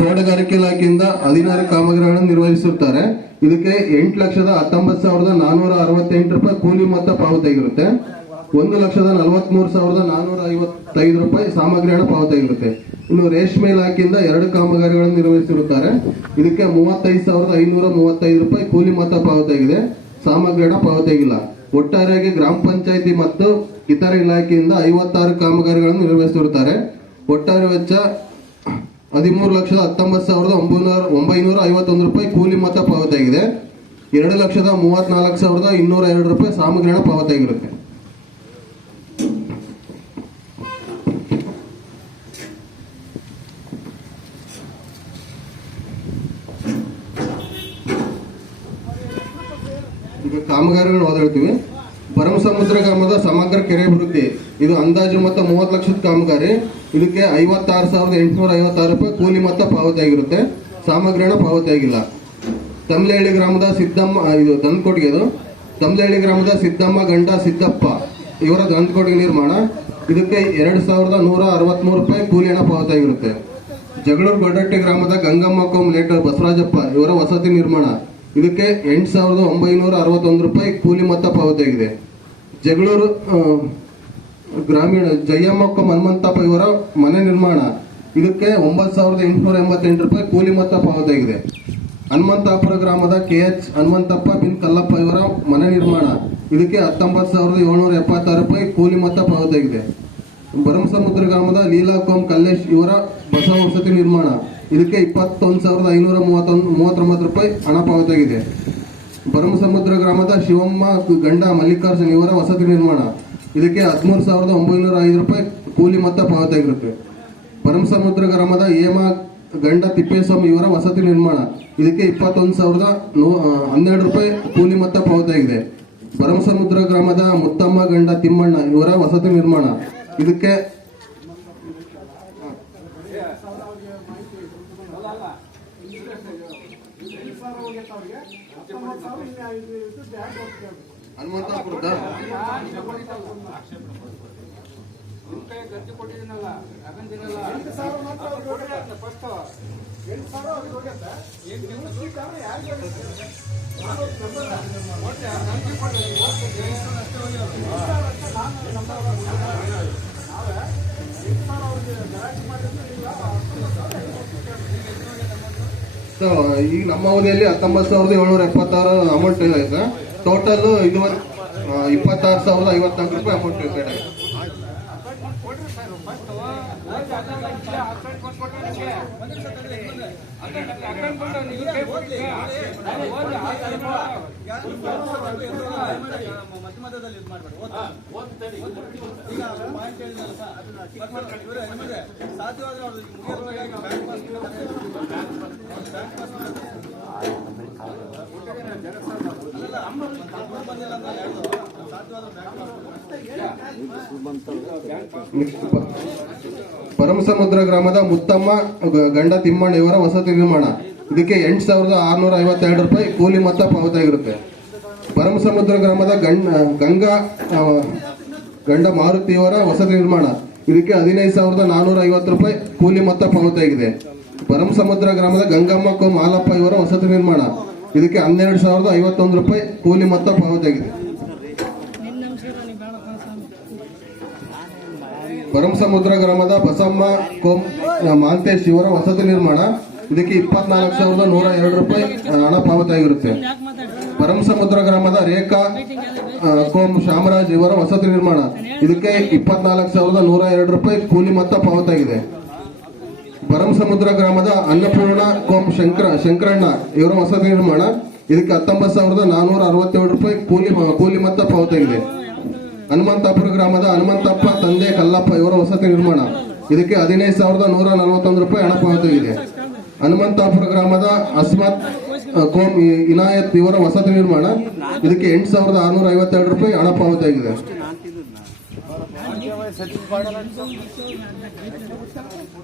ತೋಟಗಾರಿಕೆ ಇಲಾಖೆಯಿಂದ 16 ಕಾಮಗಾರಿಗಳನ್ನು ನಿರ್ವಹಿಸಿರುತ್ತಾರೆ. ಇದಕ್ಕೆ 8,19,468 ರೂಪಾಯಿ ಕೂಲಿ ಮೊತ್ತ ಪಾವತಿಯಾಗಿರುತ್ತೆ. 1,43,455 ರೂಪಾಯಿ ಸಾಮಗ್ರಿ ಹಣ ಪಾವತಿಯಾಗಿರುತ್ತೆ. ಇನ್ನು ರೇಷ್ಮೆ ಇಲಾಖೆಯಿಂದ 2 ಕಾಮಗಾರಿಗಳನ್ನು ನಿರ್ವಹಿಸಿರುತ್ತಾರೆ. ಇದಕ್ಕೆ 35,535 ರೂಪಾಯಿ ಕೂಲಿ ಮೊತ್ತ ಪಾವತಿಯಾಗಿದೆ. ಸಾಮಗ್ರಿ ಹಣ ಪಾವತಿಯಾಗಿಲ್ಲ. ಒಟ್ಟಾರೆಯಾಗಿ ಗ್ರಾಮ ಪಂಚಾಯಿತಿ ಮತ್ತು ಇತರ ಇಲಾಖೆಯಿಂದ 56 ಕಾಮಗಾರಿಗಳನ್ನು ನಿರ್ವಹಿಸಿರುತ್ತಾರೆ. ಒಟ್ಟಾರೆ ವೆಚ್ಚ 13,19,951 ರೂಪಾಯಿ ಕೂಲಿ ಮೊತ್ತ ಪಾವತಿಯಾಗಿದೆ. 2,34,202 ರೂಪಾಯಿ ಸಾಮಗ್ರಿ ಹಣ ಪಾವತಿಯಾಗಿರುತ್ತೆ. ಈಗ ಕಾಮಗಾರಿಗಳನ್ನು ಓದಾಡ್ತೀವಿ. ಭರಮಸಮುದ್ರ ಗ್ರಾಮದ ಸಮಗ್ರ ಕೆರೆ ಅಭಿವೃದ್ಧಿ, ಇದು ಅಂದಾಜು ಮೊತ್ತ 30 ಲಕ್ಷದ ಕಾಮಗಾರಿ. ಇದಕ್ಕೆ 56,856 ರೂಪಾಯಿ ಕೂಲಿ ಮೊತ್ತ ಪಾವತಿಯಾಗಿರುತ್ತೆ. ಸಾಮಗ್ರಿ ಹಣ ಪಾವತಿಯಾಗಿಲ್ಲ. ತಮ್ಲಹಳ್ಳಿ ಗ್ರಾಮದ ಸಿದ್ದಮ್ಮ, ಇದು ದಂತಕೊಟ್ಟಿಗೆ, ತಮ್ಲಹಳ್ಳಿ ಗ್ರಾಮದ ಸಿದ್ದಮ್ಮ ಗಂಡ ಸಿದ್ದಪ್ಪ ಇವರ ದಂತಕೊಟ್ಟಿಗೆ ನಿರ್ಮಾಣ. ಇದಕ್ಕೆ 2,163 ರೂಪಾಯಿ ಕೂಲಿ ಹಣ ಪಾವತಿಯಾಗಿರುತ್ತೆ. ಜಗಳೂರು ಗೊಡ್ಡಟ್ಟಿ ಗ್ರಾಮದ ಗಂಗಮ್ಮ ಲೇಟರ್ ಬಸವರಾಜಪ್ಪ ಇವರ ವಸತಿ ನಿರ್ಮಾಣ. ಇದಕ್ಕೆ 8,961 ರೂಪಾಯಿ ಕೂಲಿ ಮೊತ್ತ ಪಾವತಿಯಾಗಿದೆ. ಜಗಳೂರು ಗ್ರಾಮೀಣ ಜಯಮ್ಮಕ್ಕ ಹನುಮಂತಪ್ಪ ಇವರ ಮನೆ ನಿರ್ಮಾಣ. ಇದಕ್ಕೆ 9,888 ರೂಪಾಯಿ ಕೂಲಿ ಮೊತ್ತ ಪಾವತಿಯಾಗಿದೆ. ಹನುಮಂತಾಪುರ ಗ್ರಾಮದ KH ಹನುಮಂತಪ್ಪ ಬಿನ್ ಕಲ್ಲಪ್ಪ ಇವರ ಮನೆ ನಿರ್ಮಾಣ. ಇದಕ್ಕೆ 19,776 ರೂಪಾಯಿ ಕೂಲಿ ಮೊತ್ತ ಪಾವತಿಯಾಗಿದೆ. ಭರಮಸಮುದ್ರ ಗ್ರಾಮದ ಲೀಲಾಕೋಮ್ ಕಲ್ಲೇಶ್ ಇವರ ಬಸವ ವಸತಿ ನಿರ್ಮಾಣ. ಇದಕ್ಕೆ 21,539 ರೂಪಾಯಿ ಹಣ ಪಾವತಿಯಾಗಿದೆ. ಭರಮಸಮುದ್ರ ಗ್ರಾಮದ ಶಿವಮ್ಮ ಗಂಡ ಮಲ್ಲಿಕಾರ್ಜುನ್ ಇವರ ವಸತಿ ನಿರ್ಮಾಣ. ಇದಕ್ಕೆ 13,905 ರೂಪಾಯಿ ಕೂಲಿ ಮೊತ್ತ ಪಾವತಿಯಾಗಿರುತ್ತೆ. ಭರಮಸಮುದ್ರ ಗ್ರಾಮದ ಹೇಮ ಗಂಡ ತಿಪ್ಪೇಸ್ವಾಮಿ ಇವರ ವಸತಿ ನಿರ್ಮಾಣ. ಇದಕ್ಕೆ 21,012 ರೂಪಾಯಿ ಕೂಲಿ ಮೊತ್ತ ಪಾವತಿಯಾಗಿದೆ. ಭರಮಸಮುದ್ರ ಗ್ರಾಮದ ಮುತ್ತಮ್ಮ ಗಂಡ ತಿಮ್ಮಣ್ಣ ಇವರ ವಸತಿ ನಿರ್ಮಾಣ. ಇದಕ್ಕೆ ಹನುಮಂತಾಪುರದ ಈಗ ನಮ್ಮ ಅವಧಿಯಲ್ಲಿ 19,776 ಅಮೌಂಟ್ ಇದೆ ಸರ್. ಟೋಟಲ್ ಇದುವರೆಗೆ 26,054 ರೂಪಾಯಿ ಅಮೌಂಟ್ ಇದೆ. ಭರಮಸಮುದ್ರ ಗ್ರಾಮದ ಮುತ್ತಮ್ಮ ಗಂಡ ತಿಮ್ಮಣ್ಣ ಇವರ ವಸತಿ ನಿರ್ಮಾಣ. ಇದಕ್ಕೆ 8,652 ರೂಪಾಯಿ ಕೂಲಿ ಮೊತ್ತ ಪಾವತಿಯಾಗಿರುತ್ತೆ. ಭರಮಸಮುದ್ರ ಗ್ರಾಮದ ಗಂಡ ಮಾರುತಿ ಇವರ ವಸತಿ ನಿರ್ಮಾಣ. ಇದಕ್ಕೆ 15,450 ರೂಪಾಯಿ ಕೂಲಿ ಮೊತ್ತ ಪಾವತಿಯಾಗಿದೆ. ಭರಮಸಮುದ್ರ ಗ್ರಾಮದ ಗಂಗಮ್ಮ ಮಾಲಪ್ಪ ಇವರ ವಸತಿ ನಿರ್ಮಾಣ. ಇದಕ್ಕೆ 12,051 ರೂಪಾಯಿ ಕೂಲಿ ಮೊತ್ತ ಪಾವತಿಯಾಗಿದೆ. ಭರಮಸಮುದ್ರ ಗ್ರಾಮದ ಬಸಮ್ಮ ಮಾಂತೇಶ್ ಇವರ ವಸತಿ ನಿರ್ಮಾಣ. ಇದಕ್ಕೆ 24,102 ರೂಪಾಯಿ ಹಣ ಪಾವತಿಯಾಗಿರುತ್ತೆ. ಭರಮಸಮುದ್ರ ಗ್ರಾಮದ ರೇಖಾ ಶಾಮರಾಜ್ ಇವರ ವಸತಿ ನಿರ್ಮಾಣ. ಇದಕ್ಕೆ 24,102 ರೂಪಾಯಿ ಕೂಲಿ ಮೊತ್ತ ಪಾವತಿಯಾಗಿದೆ. ಭರಮಸಮುದ್ರ ಗ್ರಾಮದ ಅನ್ನಪೂರ್ಣ ಶಂಕರಣ್ಣ ಇವರ ವಸತಿ ನಿರ್ಮಾಣ. ಇದಕ್ಕೆ 19,467 ರೂಪಾಯಿ ಕೂಲಿ ಮೊತ್ತ ಪಾವತಿಯಾಗಿದೆ. ಹನುಮಂತಾಪುರ ಗ್ರಾಮದ ಹನುಮಂತಪ್ಪ ತಂದೆ ಕಲ್ಲಪ್ಪ ಇವರ ವಸತಿ ನಿರ್ಮಾಣ. ಇದಕ್ಕೆ 15,141 ರೂಪಾಯಿ ಹಣ ಪಾವತಿಯಾಗಿದೆ. ಹನುಮಂತಾಪುರ ಗ್ರಾಮದ ಅಸ್ಮತ್ ಇನಾಯತ್ ಇವರ ವಸತಿ ನಿರ್ಮಾಣ. ಇದಕ್ಕೆ 8,652 ರೂಪಾಯಿ ಹಣ ಪಾವತಿಯಾಗಿದೆ.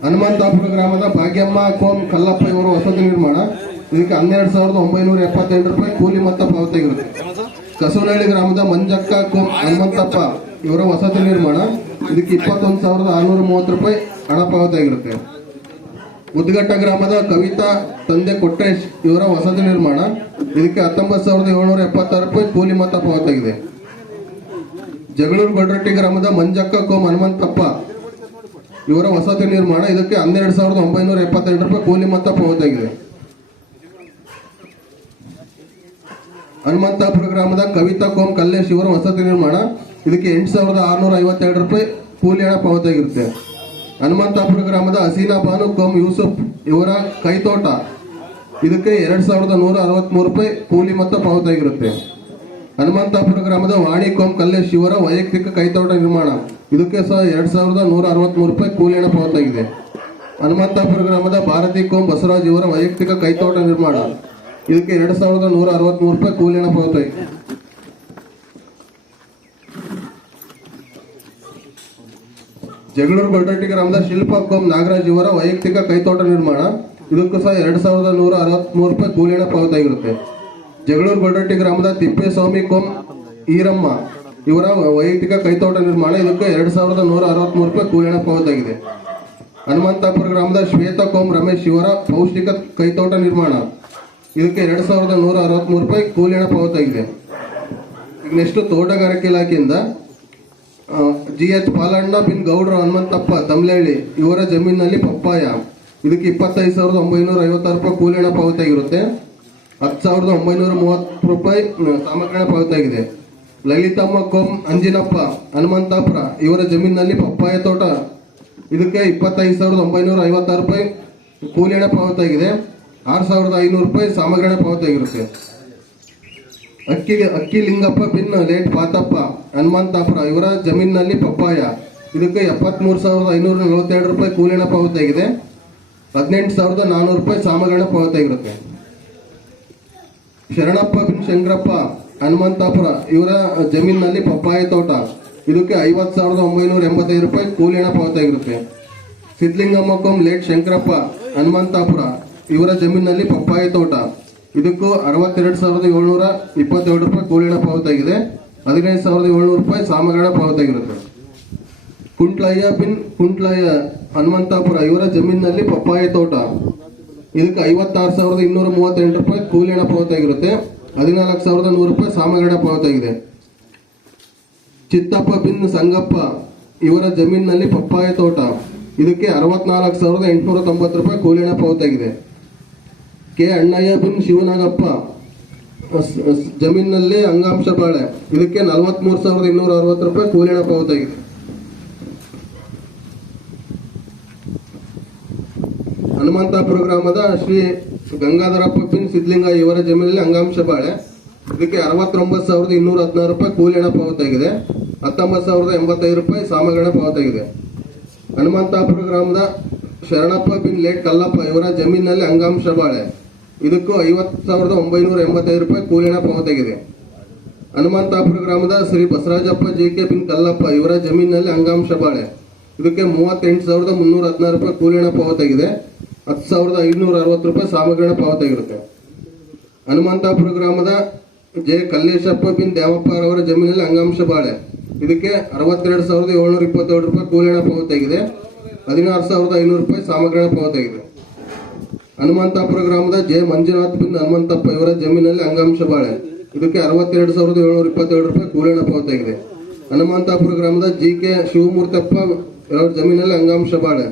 ಹನುಮಂತಾಪುರ ಗ್ರಾಮದ ಭಾಗ್ಯಮ್ಮ ಕಲ್ಲಪ್ಪ ಇವರ ವಸತಿ ನಿರ್ಮಾಣ. ಇದಕ್ಕೆ 12,978 ರೂಪಾಯಿ ಕೂಲಿ ಮೊತ್ತ ಪಾವತಿಯಾಗಿರುತ್ತೆ. ಕಸೂನಹಳ್ಳಿ ಗ್ರಾಮದ ಮಂಜಕ್ಕ ಹನುಮಂತಪ್ಪ ಇವರ ವಸತಿ ನಿರ್ಮಾಣ. ಇದಕ್ಕೆ 21,630 ರೂಪಾಯಿ ಹಣ ಪಾವತಿಯಾಗಿರುತ್ತೆ. ಉದ್ಗಟ್ಟ ಗ್ರಾಮದ ಕವಿತಾ ತಂದೆ ಕೊಟ್ರೇಶ್ ಇವರ ವಸತಿ ನಿರ್ಮಾಣ. ಇದಕ್ಕೆ 19,776 ರೂಪಾಯಿ ಕೂಲಿ ಮೊತ್ತ ಪಾವತಿಯಾಗಿದೆ. ಜಗಳೂರು ಗೊಡ್ರಟ್ಟಿ ಗ್ರಾಮದ ಮಂಜಕ್ಕ ಹನುಮಂತಪ್ಪ ಇವರ ವಸತಿ ನಿರ್ಮಾಣ. ಇದಕ್ಕೆ 12,978 ರೂಪಾಯಿ ಕೂಲಿ ಮೊತ್ತ ಪಾವತಿಯಾಗಿದೆ. ಹನುಮಂತಾಪುರ ಗ್ರಾಮದ ಕವಿತಾ ಕಲ್ಲೇಶ್ ಇವರ ವಸತಿ ನಿರ್ಮಾಣ. ಇದಕ್ಕೆ 8,652 ರೂಪಾಯಿ ಕೂಲಿ ಹಣ ಪಾವತಿಯಾಗಿರುತ್ತೆ. ಹನುಮಂತಾಪುರ ಗ್ರಾಮದ ಹಸೀನಾ ಬಾನು ಯೂಸುಫ್ ಇವರ ಕೈತೋಟ. ಇದಕ್ಕೆ 2,163 ರೂಪಾಯಿ ಕೂಲಿ ಮೊತ್ತ ಪಾವತಿಯಾಗಿರುತ್ತೆ. ಹನುಮಂತಾಪುರ ಗ್ರಾಮದ ವಾಣಿ ಕಲ್ಲೇಶ್ ಇವರ ವೈಯಕ್ತಿಕ ಕೈತೋಟ ನಿರ್ಮಾಣ. ಇದಕ್ಕೆ ಸಹ 2,163 ರೂಪಾಯಿ ಕೂಲಿ ಹಣ ಪಾವತಿಯಾಗಿದೆ. ಹನುಮಂತಾಪುರ ಗ್ರಾಮದ ಭಾರತಿ ಬಸವರಾಜ್ ಇವರ ವೈಯಕ್ತಿಕ ಕೈತೋಟ ನಿರ್ಮಾಣ. ಇದಕ್ಕೆ 2,163 ರೂಪಾಯಿ ಕೂಲಿ ಹಣ ಪಾವತಿಯಾಗಿದೆ. ಜಗಳೂರು ಗೊಡ್ರಟ್ಟಿ ಗ್ರಾಮದ ಶಿಲ್ಪಾ ನಾಗರಾಜ್ ಇವರ ವೈಯಕ್ತಿಕ ಕೈತೋಟ ನಿರ್ಮಾಣ. ಇದಕ್ಕೂ ಸಹ 2,163 ರೂಪಾಯಿ ಕೂಲಿ ಹಣ ಪಾವತಿಯಾಗಿರುತ್ತೆ. ಜಗಳೂರು ಗೊಡ್ರಟ್ಟಿ ಗ್ರಾಮದ ತಿಪ್ಪೇಸ್ವಾಮಿ ಈರಮ್ಮ ಇವರ ವೈಯಕ್ತಿಕ ಕೈತೋಟ ನಿರ್ಮಾಣ. ಇದಕ್ಕೆ 2,163 ರೂಪಾಯಿ ಕೂಲಿ ಹಣ ಪಾವತಿಯಾಗಿದೆ. ಹನುಮಂತಾಪುರ ಗ್ರಾಮದ ಶ್ವೇತಾ ರಮೇಶ್ ಇವರ ಪೌಷ್ಟಿಕ ಕೈತೋಟ ನಿರ್ಮಾಣ. ಇದಕ್ಕೆ 2,163 ರೂಪಾಯಿ ಕೂಲಿ ಹಣ ಪಾವತಿಯಾಗಿದೆ. ಈಗ ನೆಕ್ಸ್ಟ್ ತೋಟಗಾರಿಕೆ ಇಲಾಖೆಯಿಂದ GH ಪಾಲಣ್ಣ ಬಿನ್ ಗೌಡ್ರ ಹನುಮಂತಪ್ಪ ತಮ್ಲಹಳ್ಳಿ ಇವರ ಜಮೀನಿನಲ್ಲಿ ಪಪ್ಪಾಯ. ಇದಕ್ಕೆ 25,956 ರೂಪಾಯಿ ಕೂಲಿ ಹಣ ಪಾವತಿಯಾಗಿರುತ್ತೆ. 10,930 ರೂಪಾಯಿ ಸಾಮಗ್ರಿ ಹಣ ಪಾವತಿಯಾಗಿದೆ. ಲಲಿತಮ್ಮ ಅಂಜಿನಪ್ಪ ಹನುಮಂತಾಪುರ ಇವರ ಜಮೀನಿನಲ್ಲಿ ಪಪ್ಪಾಯ ತೋಟ. ಇದಕ್ಕೆ 25,956 ರೂಪಾಯಿ ಕೂಲಿ ಹಣ ಪಾವತಿಯಾಗಿದೆ. 6,500 ರೂಪಾಯಿ ಸಾಮಗ್ರಿ ಹಣ ಪಾವತಿಯಾಗಿರುತ್ತೆ. ಅಕ್ಕಿ ಲಿಂಗಪ್ಪ ಬಿನ್ ಲೇಟ್ ಪಾತಪ್ಪ ಹನುಮಂತಾಪುರ ಇವರ ಜಮೀನಿನಲ್ಲಿ ಪಪ್ಪಾಯ. ಇದಕ್ಕೆ 73,542 ರೂಪಾಯಿ ಕೂಲಿ ಹಣ ಪಾವತಿಯಾಗಿದೆ. 18,400 ರೂಪಾಯಿ ಸಾಮಗ್ರಿ ಹಣ ಪಾವತಿಯಾಗಿರುತ್ತೆ. ಶರಣಪ್ಪ ಬಿನ್ ಶಂಕರಪ್ಪ ಹನುಮಂತಾಪುರ ಇವರ ಜಮೀನಿನಲ್ಲಿ ಪಪ್ಪಾಯ ತೋಟ. ಇದಕ್ಕೆ 50,985 ರೂಪಾಯಿ ಕೂಲಿ ಹಣ ಪಾವತಿಯಾಗಿರುತ್ತೆ. ಸಿದ್ಲಿಂಗಮ್ಮಕ್ಕಂ ಲೇಟ್ ಶಂಕರಪ್ಪ ಹನುಮಂತಾಪುರ ಇವರ ಜಮೀನಿನಲ್ಲಿ ಪಪ್ಪಾಯಿ ತೋಟ. ಇದಕ್ಕೂ 62,722 ರೂಪಾಯಿ ಕೂಲಿನ ಪಾವತಿಯಾಗಿದೆ. 15,700 ರೂಪಾಯಿ ಸಾಮಗಾಡ ಪಾವತಿಯಾಗಿರುತ್ತೆ. ಕುಂಟ್ಲಯ್ಯ ಹನುಮಂತಾಪುರ ಇವರ ಜಮೀನಿನಲ್ಲಿ ಪಪ್ಪಾಯಿ ತೋಟ. ಇದಕ್ಕೆ 56,238 ರೂಪಾಯಿ ಕೂಲಿನ ಪಾವತಿಯಾಗಿರುತ್ತೆ. 14,100 ರೂಪಾಯಿ ಸಾಮಗಾಡ ಪಾವತಿಯಾಗಿದೆ. ಚಿತ್ತಪ್ಪ ಬಿನ್ ಸಂಗಪ್ಪ ಇವರ ಜಮೀನಿನಲ್ಲಿ ಪಪ್ಪಾಯ ತೋಟ. ಇದಕ್ಕೆ 64,890 ರೂಪಾಯಿ ಕೂಲಿನ ಪಾವತಿಯಾಗಿದೆ. ಕೆ ಅಣ್ಣಯ್ಯ ಬಿನ್ ಶಿವನಾಗಪ್ಪ ಜಮೀನಿನಲ್ಲಿ ಅಂಗಾಂಶ ಬಾಳೆ. ಇದಕ್ಕೆ 43,260 ರೂಪಾಯಿ ಕೂಲಿನ ಪಾವತಿಯಾಗಿದೆ. ಹನುಮಂತಾಪುರ ಗ್ರಾಮದ ಶ್ರೀ ಗಂಗಾಧರಪ್ಪ ಬಿನ್ ಸಿದ್ಲಿಂಗ ಇವರ ಜಮೀನಲ್ಲಿ ಅಂಗಾಂಶ ಬಾಳೆ. ಇದಕ್ಕೆ 69,216 ರೂಪಾಯಿ ಕೂಲಿನ ಪಾವತಿಯಾಗಿದೆ. 19,085 ರೂಪಾಯಿ ಸಾಮಗಾಡ ಪಾವತಿಯಾಗಿದೆ. ಹನುಮಂತಾಪುರ ಗ್ರಾಮದ ಶರಣಪ್ಪ ಬಿನ್ ಲೇಟ್ ಕಲ್ಲಪ್ಪ ಇವರ ಜಮೀನಿನಲ್ಲಿ ಅಂಗಾಂಶ ಬಾಳೆ. ಇದಕ್ಕೂ 50,985 ರೂಪಾಯಿ ಕೂಲಿನ ಪಾವತಿಯಾಗಿದೆ. ಹನುಮಂತಾಪುರ ಗ್ರಾಮದ ಶ್ರೀ ಬಸವರಾಜಪ್ಪ ಜೆ.ಕೆ. ಬಿನ್ ಕಲ್ಲಪ್ಪ ಇವರ ಜಮೀನಿನಲ್ಲಿ ಅಂಗಾಂಶ ಬಾಳೆ. ಇದಕ್ಕೆ 38,316 ರೂಪಾಯಿ ಕೂಲಿನ ಪಾವತಿಯಾಗಿದೆ. 10,560 ರೂಪಾಯಿ ಸಾಮಗಾಡ ಪಾವತಿಯಾಗಿರುತ್ತೆ. ಹನುಮಂತಾಪುರ ಗ್ರಾಮದ ಜೆ ಕಲ್ಲೇಶಪ್ಪ ಬಿನ್ ದ್ಯಾವಪ್ಪ ಅವರ ಜಮೀನಲ್ಲಿ ಅಂಗಾಂಶ ಬಾಳೆ. ಇದಕ್ಕೆ 62,727 ರೂಪಾಯಿ ಕೂಲಿನ ಪಾವತಿಯಾಗಿದೆ. 16,500 ರೂಪಾಯಿ ಸಾಮಗಾಡ ಪಾವತಿಯಾಗಿದೆ. ಹನುಮಂತಾಪುರ ಗ್ರಾಮದ ಜೆ ಮಂಜುನಾಥ್ ಬಿನ್ ಹನುಮಂತಪ್ಪ ಇವರ ಜಮೀನಲ್ಲಿ ಅಂಗಾಂಶ ಬಾಳೆ. ಇದಕ್ಕೆ 62,727 ರೂಪಾಯಿ ಕೂಲಿನ ಪಾವತಿಯಾಗಿದೆ. ಹನುಮಂತಾಪುರ ಗ್ರಾಮದ ಜಿ.ಕೆ. ಶಿವಮೂರ್ತಪ್ಪ ಇವರ ಜಮೀನಲ್ಲಿ ಅಂಗಾಂಶ ಬಾಳೆ.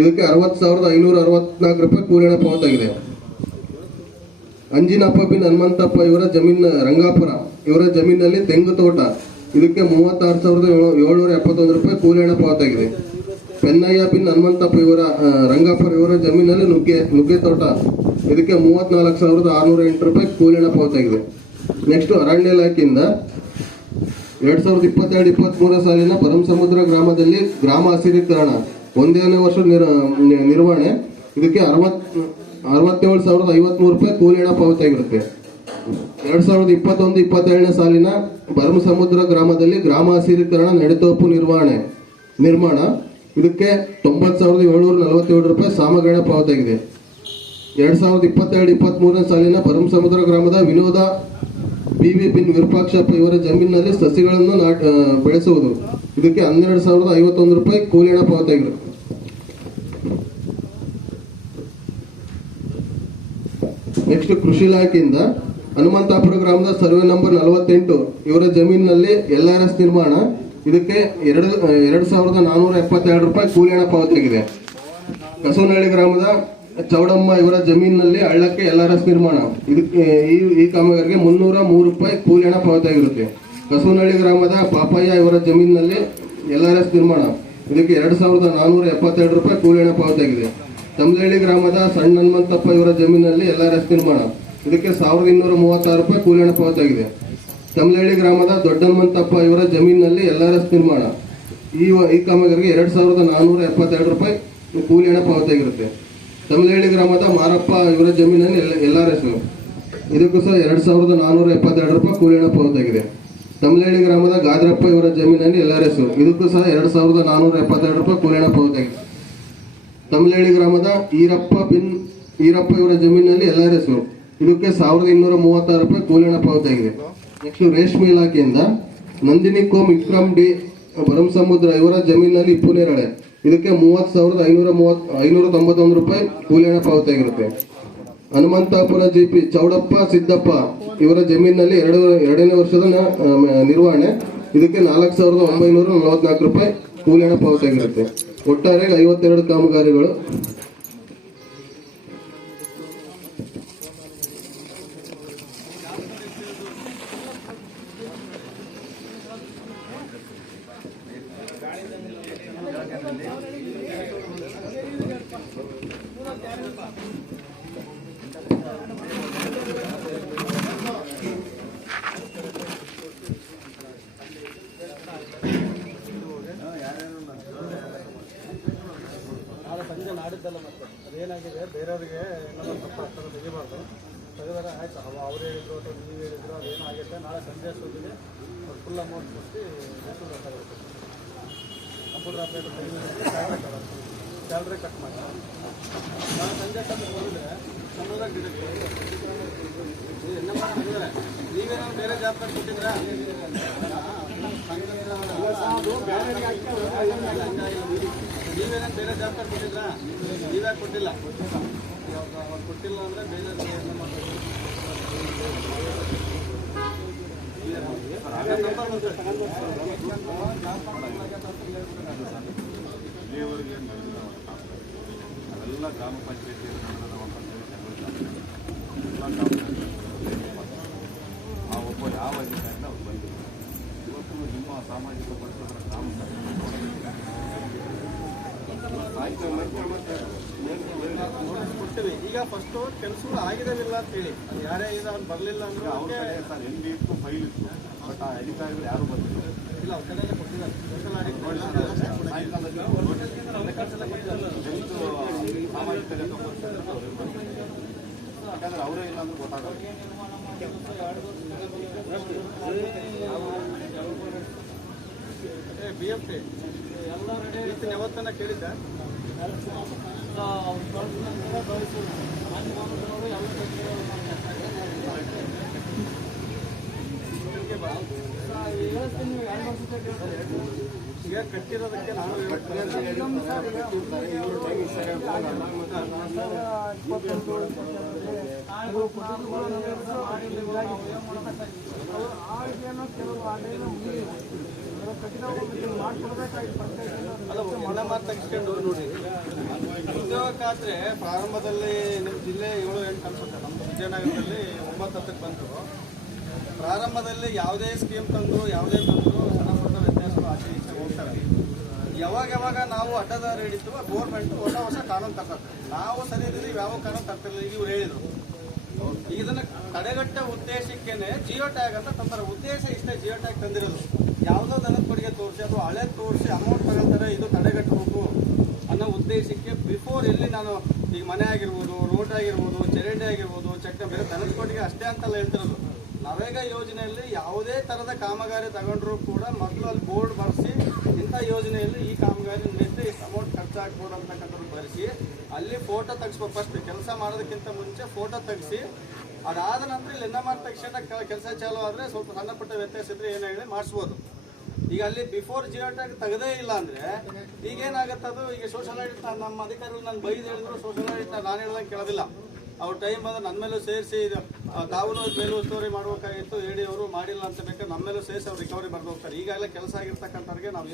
ಇದಕ್ಕೆ 60,564 ರೂಪಾಯಿ ಕೂಲಿನ ಪಾವತಿಯಾಗಿದೆ. ಅಂಜಿನಪ್ಪ ಬಿನ್ ಹನುಮಂತಪ್ಪ ಇವರ ಜಮೀನ ರಂಗಾಪುರ ಇವರ ಜಮೀನಿನಲ್ಲಿ ತೆಂಗು ತೋಟ. ಇದಕ್ಕೆ 36,771 ರೂಪಾಯಿ ಕೂಲಿನ ಪಾವತಿಯಾಗಿದೆ. ಪೆನ್ನಯ್ಯ ಬಿನ್ ಹನುಮಂತಪ್ಪ ಇವರ ರಂಗಾಪುರ ಇವರ ಜಮೀನಲ್ಲಿ ನುಗ್ಗೆ ತೋಟ. ಇದಕ್ಕೆ 34,608 ರೂಪಾಯಿ ಕೂಲಿನ ಪಾವತಿಯಾಗಿದೆ. ನೆಕ್ಸ್ಟ್ ಅರಣ್ಯ ಇಲಾಖೆಯಿಂದ 2022-23 ಸಾಲಿನ ಭರಮಸಮುದ್ರ ಗ್ರಾಮದಲ್ಲಿ ಗ್ರಾಮ ಹಸಿರೀಕರಣ 1ನೇ ವರ್ಷ ನಿರ್ವಹಣೆ. ಇದಕ್ಕೆ 67,053 ರೂಪಾಯಿ ಕೂಲಿನ ಪಾವತಿಯಾಗಿರುತ್ತೆ. 2021-22ನೇ ಸಾಲಿನ ಭರಮಸಮುದ್ರ ಗ್ರಾಮದಲ್ಲಿ ಗ್ರಾಮ ಹಸಿರೀಕರಣ ನೆಡತೋಪು ನಿರ್ಮಾಣ. ಇದಕ್ಕೆ 90,747 ರೂಪಾಯಿ ಸಾಮಗಾಡ ಪಾವತಿಯಾಗಿದೆ. 2022-23ನೇ ಸಾಲಿನ ಭರಮಸಮುದ್ರ ಗ್ರಾಮದ ವಿನೋದ ಬಿ.ವಿ. ಬಿನ್ ವಿರೂಪಾಕ್ಷಪ್ಪ ಇವರ ಜಮೀನಿನಲ್ಲಿ ಸಸಿಗಳನ್ನು ಬೆಳೆಸುವುದು. ಇದಕ್ಕೆ 12,051 ರೂಪಾಯಿ ಕೂಲಿನ ಪಾವತಿಯಾಗಿರುತ್ತೆ. ನೆಕ್ಸ್ಟ್ ಕೃಷಿ ಇಲಾಖೆಯಿಂದ ಹನುಮಂತಾಪುರ ಗ್ರಾಮದ ಸರ್ವೆ ನಂಬರ್ 48 ಇವರ ಜಮೀನಿನಲ್ಲಿ LRS ನಿರ್ಮಾಣ. ಇದಕ್ಕೆ 2,472 ರೂಪಾಯಿ ಕೂಲಿನ ಪಾವತಿಯಾಗಿದೆ. ಕಸವನಹಳ್ಳಿ ಗ್ರಾಮದ ಚೌಡಮ್ಮ ಇವರ ಜಮೀನಿನಲ್ಲಿ ಹಳ್ಳಕ್ಕೆ LRS ನಿರ್ಮಾಣ. ಇದಕ್ಕೆ ಈ ಕಾಮಗಾರಿಗೆ 303 ರೂಪಾಯಿ ಕೂಲಿನ ಪಾವತಿಯಾಗಿರುತ್ತೆ. ಕಸವನಹಳ್ಳಿ ಗ್ರಾಮದ ಪಾಪಯ್ಯ ಇವರ ಜಮೀನಿನಲ್ಲಿ LRS ನಿರ್ಮಾಣ. ಇದಕ್ಕೆ 2,472 ರೂಪಾಯಿ ಕೂಲಿನ ಪಾವತಿಯಾಗಿದೆ. ತಮ್ಲಹಳ್ಳಿ ಗ್ರಾಮದ ಸಣ್ಣ ಹನುಮಂತಪ್ಪ ಇವರ ಜಮೀನಿನಲ್ಲಿ LRS ನಿರ್ಮಾಣ. ಇದಕ್ಕೆ 1,236 ರೂಪಾಯಿ ಕೂಲಿನ ಪಾವತಿಯಾಗಿದೆ. ತಮ್ಲಹಳ್ಳಿ ಗ್ರಾಮದ ದೊಡ್ಡ ಹನುಮಂತಪ್ಪ ಇವರ ಜಮೀನಿನಲ್ಲಿ LRS ನಿರ್ಮಾಣ. ಈ ಕಾಮಗಾರಿಗೆ 2,472 ರೂಪಾಯಿ ಕೂಲಿನ ಪಾವತಿಯಾಗಿರುತ್ತೆ. ತಮ್ಲಹಳ್ಳಿ ಗ್ರಾಮದ ಮಾರಪ್ಪ ಇವರ ಜಮೀನಲ್ಲಿ LRS. ಇದಕ್ಕೂ ಸಹ 2,472 ರೂಪಾಯಿ ಕೂಲಿನ ಪಾವತಿಯಾಗಿದೆ. ತಮ್ಲಹಳ್ಳಿ ಗ್ರಾಮದ ಗಾದ್ರಪ್ಪ ಇವರ ಜಮೀನಲ್ಲಿ LRS. ಇದಕ್ಕೂ ಸಹ 2,472 ರೂಪಾಯಿ ಕೂಲಿನ ಪಾವತಿಯಾಗಿದೆ. ತಮ್ಲಹಳ್ಳಿ ಗ್ರಾಮದ ಈರಪ್ಪ ಇವರ ಜಮೀನಿನಲ್ಲಿ LRS. ಇದಕ್ಕೆ 1,236 ರೂಪಾಯಿ ಕೂಲಿನ ಪಾವತಿಯಾಗಿದೆ. ನೆಕ್ಸ್ಟ್ ರೇಷ್ಮೆ ಇಲಾಖೆಯಿಂದ ನಂದಿನಿ ಕೋಮ್ ವಿಕ್ರಮ್ ಡಿ ಭರಮಸಮುದ್ರ ಇವರ ಜಮೀನಿನಲ್ಲಿ ಇಪ್ಪುನೇರಳೆ. ಇದಕ್ಕೆ 30,591 ರೂಪಾಯಿ ಕೂಲಿನ ಪಾವತಿಯಾಗಿರುತ್ತೆ. ಹನುಮಂತಾಪುರ ಜಿಪಿ ಚೌಡಪ್ಪ ಸಿದ್ದಪ್ಪ ಇವರ ಜಮೀನಿನಲ್ಲಿ 2ನೇ ವರ್ಷದ ನಿರ್ವಹಣೆ. ಇದಕ್ಕೆ 4,944 ರೂಪಾಯಿ ಕೂಲಿನ ಪಾವತಿಯಾಗಿರುತ್ತೆ. ಒಟ್ಟಾರೆ 52 ಕಾಮಗಾರಿಗಳು. ನಾಡಿದ್ದಲ್ಲ ಮತ್ತೆ ಅದೇನಾಗಿದೆ ಬೇರೆಯವರಿಗೆ ನಮ್ಮ ತಪ್ಪ ಅಷ್ಟನ್ನು ತೆಗಿಬಾರ್ದು. ತೆಗೆದರೆ ಆಯ್ತು ಅವ್ರು ಹೇಳಿದ್ರು ಅಥವಾ ನೀವು ಹೇಳಿದ್ರು ಅದೇನಾಗುತ್ತೆ ನಾಳೆ ಸಂಜೆ ಅಷ್ಟೊತ್ತಿಗೆ ಅವ್ರು ಫುಲ್ ಅಮೌಂಟ್ ಕೊಟ್ಟು ಕಂಪ್ಯೂಟರ್ ಆಪರೇಟರ್ ಸ್ಯಾಲ್ರಿ ಕಟ್ ಮಾಡಿ ನಾವು ಸಂಜೆ ಕಟ್ಟು ಹೋದ್ರೆ ಸಂಬಳದಾಗ ನೀವೇನಾದ್ರು ಬೇರೆ ಜಾಬ್ದಾಗ ಕೊಟ್ಟಿದ್ರಾ? ನೀವೇನಾದ್ರು ಬೇರೆ ಜಾಬ್ದಾಗ ಕೊಟ್ಟಿದ್ರಾ? ನೀವ್ಯಾಕೆ ಕೊಟ್ಟಿಲ್ಲ? ಅವ್ರು ಕೊಟ್ಟಿಲ್ಲ ಅಂದರೆ ಬೇರೆ ಅವೆಲ್ಲ ಗ್ರಾಮ ಪಂಚಾಯತಿ ಆ ಒಬ್ಬ ಯಾವ ಅಧಿಕಾರಿಯಿಂದ ಅವ್ರು ಬಂದಿಲ್ಲ. ಇವತ್ತು ನಿಮ್ಮ ಸಾಮಾಜಿಕ ಪರಿಸರ ಗ್ರಾಮ ಕೊಡ್ತೀವಿ. ಈಗ ಫಸ್ಟು ಕೆಲಸಗಳು ಆಗಿದಾವಿಲ್ಲ ಅಂತ ಹೇಳಿ ಅದು ಯಾರೇ ಇದು ಅವ್ನು ಬರಲಿಲ್ಲ ಅಂದ್ರೆ ಅವ್ರ ಕಡೆ ಸರ್ ಎಲ್ಲಿ ಇತ್ತು ಫೈಲ್ ಇತ್ತು, ಬಟ್ ಆ ಅಧಿಕಾರಿಗಳು ಯಾರು ಬಂದಿಲ್ಲ. ಇಲ್ಲ ಅವ್ರ ಕಡೆಗೆ ಕೊಟ್ಟಿದ್ದಾರೆ. ಸಾಮಾಜಿಕ ಲೆಕ್ಕ ಯಾಕಂದ್ರೆ ಅವರೇ ಇಲ್ಲ ಅಂದ್ರೆ ಗೊತ್ತಾಗಲ್ಲ. BFT ಯಾವತ್ತನ್ನ ಕೇಳಿದ್ದ ಈಗ ಕಟ್ಟಿರೋದಕ್ಕೆ ನಾನು ತೆಗೆಸ್ಕೊಂಡು ನೋಡಿ. ಉದ್ಯೋಗಕ್ಕಾದ್ರೆ ಪ್ರಾರಂಭದಲ್ಲಿ ನಿಮ್ಮ ಜಿಲ್ಲೆ 7-8 ಅನ್ಸುತ್ತೆ, ನಮ್ಮ ವಿಜಯನಗರದಲ್ಲಿ 9-10 ಬಂತು. ಪ್ರಾರಂಭದಲ್ಲಿ ಯಾವುದೇ ಸ್ಕೀಮ್ ತಂದು ಯಾವುದೇ ತಂದು ಸಣ್ಣ ಪುಟ್ಟ ವ್ಯತ್ಯಾಸಗಳು ಆಚೆ ಈಚೆ ಹೋಗ್ತಾರೆ. ಯಾವಾಗ ನಾವು ಅಡ್ಡದಾರಿ ಹಿಡಿತು ಗೋರ್ಮೆಂಟ್ ಹೊಸ ಕಾನೂನು ತರ್ತದೆ. ನಾವು ಸರಿ ಇದ್ದೀವಿ, ಯಾವ ಕಾನೂನು ತರ್ತಿರಲಿಲ್ಲ. ಈಗ ಇವ್ರು ಹೇಳಿದ್ರು ಇದನ್ನ ತಡೆಗಟ್ಟ ಉದ್ದೇಶಕ್ಕೇನೆ ಜಿಯೋ ಟ್ಯಾಗ್ ಅಂತ ತಂತಾರೆ. ಉದ್ದೇಶ ಇಷ್ಟೇ ಜಿಯೋ ಟ್ಯಾಗ್ ತಂದಿರೋದು. ಯಾವುದೋ ದನದ ಕೊಡುಗೆ ತೋರಿಸಿ ಅದು ಹಳೆ ತೋರಿಸಿ ಅಮೌಂಟ್ ತಗೊಳ್ತಾರೆ, ಇದು ತಡೆಗಟ್ಟಬೇಕು ಅನ್ನೋ ಉದ್ದೇಶಕ್ಕೆ ಬಿಫೋರ್ ಎಲ್ಲಿ ನಾನು ಈಗ ಮನೆ ಆಗಿರ್ಬೋದು, ರೋಡ್ ಆಗಿರ್ಬೋದು, ಚರಂಡಿ ಆಗಿರ್ಬೋದು, ಚಟ್ಟೆ ಬೇರೆ ದನದ ಕೊಟ್ಟಿಗೆ ಅಷ್ಟೇ ಅಂತಲ್ಲ ಹೇಳ್ತಿರೋದು. ನರೇಗಾ ಯೋಜನೆಯಲ್ಲಿ ಯಾವುದೇ ಥರದ ಕಾಮಗಾರಿ ತಗೊಂಡ್ರೂ ಕೂಡ ಮೊದಲು ಅಲ್ಲಿ ಬೋರ್ಡ್ ಬರೆಸಿ ಇಂಥ ಯೋಜನೆಯಲ್ಲಿ ಈ ಕಾಮಗಾರಿ ನಡೆಯುತ್ತೆ, ಎಷ್ಟು ಅಮೌಂಟ್ ಖರ್ಚಾಗ್ಬೋದು ಅಂತಕ್ಕಂಥದ್ದು ಬರೆಸಿ ಅಲ್ಲಿ ಫೋಟೋ ತೆಗಿಸ್ಬೇಕು. ಫಸ್ಟ್ ಕೆಲಸ ಮಾಡೋದಕ್ಕಿಂತ ಮುಂಚೆ ಫೋಟೋ ತೆಗಿಸಿ ಅದಾದ ನಂತರ ಇಲ್ಲಿ NMR ತಕ್ಷಣ ಕೆಲಸ ಚಾಲು ಆದರೆ ಸ್ವಲ್ಪ ಸಣ್ಣ ಪುಟ್ಟ ವ್ಯತ್ಯಾಸ ಇದ್ರೆ ಏನೋ ಹೇಳಿ ಮಾಡಿಸ್ಬೋದು. ಈಗ ಅಲ್ಲಿ ಬಿಫೋರ್ ಜಿಯೋ ಟ್ಯಾಗ್ ತೆಗೆದೇ ಇಲ್ಲ ಅಂದರೆ ಈಗೇನಾಗುತ್ತೆ ಅದು. ಈಗ ಸೋಷಲ್ ಆಡಿಟ್ ನಮ್ಮ ಅಧಿಕಾರಿಗಳು ನಾನು ಬೈದು ಹೇಳಿದ್ರು, ಸೋಷಲ್ ಆಡಿಟ್ ನಾನು ಹೇಳ್ದಂಗೆ ಕೇಳೋದಿಲ್ಲ. ಅವ್ರ ಟೈಮ್ ಬಂದ್ರೆ ನನ್ನ ಮೇಲೂ ಸೇರಿಸಿ ತಾವು ಮೇಲೂ ಸ್ಟೋರಿ ಮಾಡ್ಬೇಕಾಗಿತ್ತು, ಹೇಳಿ ಅವರು ಮಾಡಿಲ್ಲ ಅಂತ ಬೇಕಾದ್ರೆ ನಮ್ಮ ಮೇಲೂ ಸೇರಿಸಿ ಅವ್ರು ರಿಕವರಿ ಬರ್ದು ಹೋಗ್ತಾರೆ. ಈಗಾಗಲೇ ಕೆಲಸ ಆಗಿರ್ತಕ್ಕಂಥವ್ರಿಗೆ ನಾವು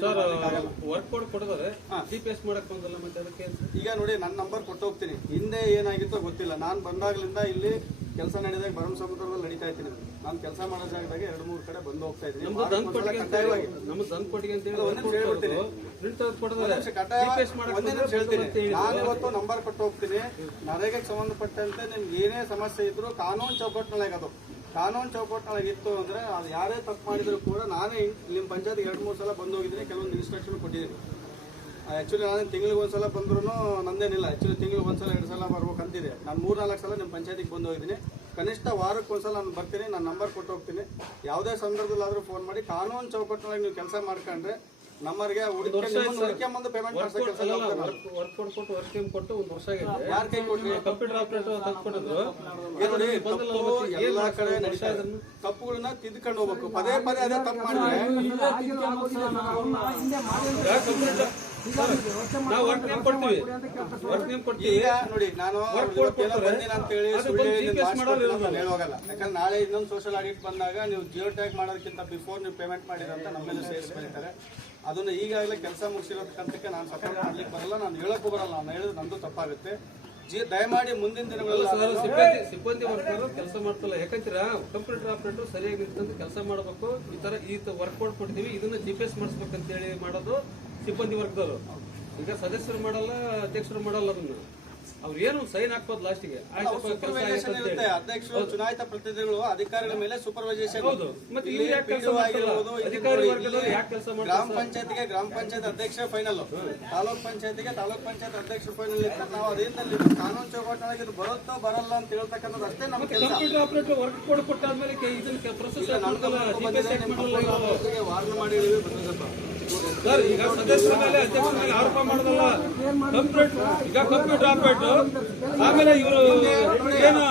ವರ್ಕ್ ಕೋಡ್ ಕೊಡಿದ್ರೆ GPS ಮಾಡಕ್ ಬಂದಲ್ಲ ಮತ್ತೆ ಅದಕ್ಕೆ. ಈಗ ನೋಡಿ ನನ್ನ ನಂಬರ್ ಕೊಟ್ಟು ಹೋಗ್ತೀನಿ. ಹಿಂದೆ ಏನಾಗಿತ್ತೋ ಗೊತ್ತಿಲ್ಲ. ನಾನು ಬಂದಾಗಲಿಂದ ಇಲ್ಲಿ ಕೆಲಸ ನಡೆದಾಗ ಭರಮ ಸಮುದ್ರದಲ್ಲಿ ನಡೀತಾ ಇದ್ದೀನಿ. ನಾನು ಕೆಲಸ ಮಾಡೋ ಜಾಗದಾಗ 2-3 ಕಡೆ ಬಂದು ಹೋಗ್ತಾ ಇದ್ದೀನಿ. ನಾನು ಇವತ್ತು ನಂಬರ್ ಕೊಟ್ಟು ಹೋಗ್ತೀನಿ. ನರೇಗಾಗೆ ಸಂಬಂಧಪಟ್ಟಂತೆ ನಿಮ್ಗೆ ಏನೇ ಸಮಸ್ಯೆ ಇದ್ರು ಕಾನೂನು ಚೌಕಟ್ಟಿನೊಳಗೆ, ಅದು ಕಾನೂನು ಚೌಕಟ್ಟಿನೊಳಗೆ ಇತ್ತು ಅಂದ್ರೆ ಅದು ಯಾರೇ ತಪ್ಪು ಮಾಡಿದ್ರು ಕೂಡ ನಾನೇ ನಿಮ್ಮ ಪಂಚಾಯತ್ಗೆ 2-3 ಸಲ ಬಂದು ಹೋಗಿದ್ದೀನಿ. ಕೆಲವೊಂದು ಇನ್ಸ್ಟ್ರಕ್ಷನ್ ಕೊಟ್ಟಿದ್ದೀನಿ. ಆ್ಯಕ್ಚುಲಿ ನಾನು ತಿಂಗಳಿಗೆ ಒಂದ್ಸಲ ಬಂದ್ರೂ ನಂದೇನಿಲ್ಲ. ಆ್ಯಕ್ಚುಲಿ ತಿಂಗಳಿಗೆ 1 ಸಲ 2 ಸಲ ಬರ್ಬೇಕಂತಿದೆ. ನಾನು 3-4 ಸಲ ನಿಮ್ಮ ಪಂಚಾಯತಿಗೆ ಬಂದು ಹೋಗಿದ್ದೀನಿ. ಕನಿಷ್ಠ ವಾರಕ್ಕೆ ಒಂದ್ಸಲ ನಾನು ಬರ್ತೀನಿ. ನಾನು ನಂಬರ್ ಕೊಟ್ಟು ಹೋಗ್ತೀನಿ. ಯಾವುದೇ ಸಂದರ್ಭದಲ್ಲಾದರೂ ಫೋನ್ ಮಾಡಿ ಕಾನೂನು ಚೌಕಟ್ಟಿನೊಳಗೆ ನೀವು ಕೆಲಸ ಮಾಡ್ಕೊಂಡ್ರೆ ನಮ್ಮರಿಗೆ ಹುಡುಕೊಂಬಂದು ಪೇಮೆಂಟ್ ಮಾಡಿಸೋ ಕೆಲಸ. ವರ್ಕ್ ಕೊಟ್ಟು ವರ್ಕ್ ಟೈಮ್ ಕೊಟ್ಟು 1 ವರ್ಷ ಆಗಿದೆ. ಯಾರ ಕೈ ಕೊಟ್ಟರು? ಕಂಪ್ಯೂಟರ್ ಆಪರೇಟರ್ ತಂದ್ಕೊಟ್ಟಿದ್ರು. ಎಲ್ಲ ಕಡೆ ನಡೀತಾ ಇದೆ. ತಪ್ಪುಗಳನ್ನ ತಿದ್ಕೊಂಡು ಹೋಗ್ಬೇಕು. ಪದೇ ಪದೇ ಅದೇ ತಪ್ಪು ಮಾಡಿದ್ರೆ ನಾವು ವರ್ಕ್ ನೇಮ್ ಕೊಡ್ತೀವಿ. ವರ್ಕ್ ನೇಮ್ ಕೊಡ್ತೀವಿ. ಈಗ ನೋಡಿ ನಾನು ಬಂದಿಲ್ಲ ಅಂತ ಹೇಳಿ ಹೇಳೋಗಲ್ಲ. ಯಾಕಂದ್ರೆ ನಾಳೆ ಇನ್ನೊಂದು ಸೋಷಲ್ ಆಡಿಟ್ ಬಂದಾಗ ನೀವು ಜಿಯೋ ಟ್ಯಾಗ್ ಮಾಡೋದಕ್ಕಿಂತ ಬಿಫೋರ್ ನೀವು ಪೇಮೆಂಟ್ ಮಾಡಿರಂತ ನಮ್ಮೇಲೆ ಸೇರಿಸಿ ಬರೀತಾರೆ. ಅದನ್ನ ಈಗಾಗಲೇ ಕೆಲಸ ಮುಗಿಸಿರೋದಕ್ಕಂತಕ್ಕೆ ನಾನು ಸಪೋರ್ಟ್ ಮಾಡ್ಲಿಕ್ಕೆ ಬರಲ್ಲ, ನಾನು ಹೇಳಕ್ಕೂ ಬರಲ್ಲ. ನಾನು ಹೇಳಿದ್ರೆ ನಂದು ತಪ್ಪಾಗುತ್ತೆ. ದಯಮಾಡಿ ಮುಂದಿನ ದಿನಗಳಲ್ಲಿ ಸಿಬ್ಬಂದಿ ವರ್ಕರ್ ಕೆಲಸ ಮಾಡ್ತಲ್ಲ. ಯಾಕಂತೀರಾ ಕಂಪ್ಯೂಟರ್ ಆಪರೇಟರ್ ಸರಿಯಾಗಿ ಕೆಲಸ ಮಾಡಬೇಕು. ಈ ವರ್ಕ್ ಕೋಡ್ ಕೊಡ್ತೀವಿ, ಇದನ್ನ GPS ಮಾಡಿಸ್ಬೇಕಂತ ಹೇಳಿ ಮಾಡೋದು ಸಿಬ್ಬಂದಿ ವರ್ಗದವರು. ಈಗ ಸದಸ್ಯರು ಮಾಡಲ್ಲ, ಅಧ್ಯಕ್ಷರು ಮಾಡಲ್ಲ. ಅದನ್ನ ಅವ್ರು ಏನು ಸೈನ್ ಹಾಕ್ಬೋದು ಲಾಸ್ಟಿಗೆ. ಅಧ್ಯಕ್ಷರು, ಚುನಾಯಿತ ಪ್ರತಿನಿಧಿಗಳು, ಅಧಿಕಾರಿಗಳ ಮೇಲೆ ಸೂಪರ್ವೈಸೇಷನ್. ಗ್ರಾಮ ಪಂಚಾಯತ್ಗೆ ಗ್ರಾಮ ಪಂಚಾಯತ್ ಅಧ್ಯಕ್ಷ ಫೈನಲ್, ತಾಲೂಕ್ ಪಂಚಾಯತ್ಗೆ ತಾಲೂಕ್ ಪಂಚಾಯತ್ ಅಧ್ಯಕ್ಷ ಫೈನಲ್ ಇತ್ತು. ನಾವು ಅದರಿಂದ ಕಾನೂನು ಚೌಕಟ್ಟಿನೊಳಗೆ ಇದು ಬರುತ್ತೋ ಬರಲ್ಲ ಅಂತ ಹೇಳ್ತಕ್ಕಂಥದ್ದು ಅಷ್ಟೇ ನಮ್ಮ ಕೆಲಸ. ಕಂಪ್ಯೂಟರ್ ಆಪರೇಟರ್ ವರ್ಕ್ ಕೋಡ್ ಕೊಟ್ಟಾದ್ಮೇಲೆ ಇದನ್ನ ಪ್ರೊಸೆಸ್ ವಾರ್ನ್ ಮಾಡಿ ಬಂದಿದ್ದಪ್ಪ. ಸರ್ ಈಗ ಸದಸ್ಯರ ಮೇಲೆ ಅಧ್ಯಕ್ಷರ ಮೇಲೆ ಆರೋಪ ಮಾಡೋದಲ್ಲ. ಕಂಪ್ಯೂಟರ್ ಆಪರೇಟ್ ಆಮೇಲೆ ಇವರು ಏನು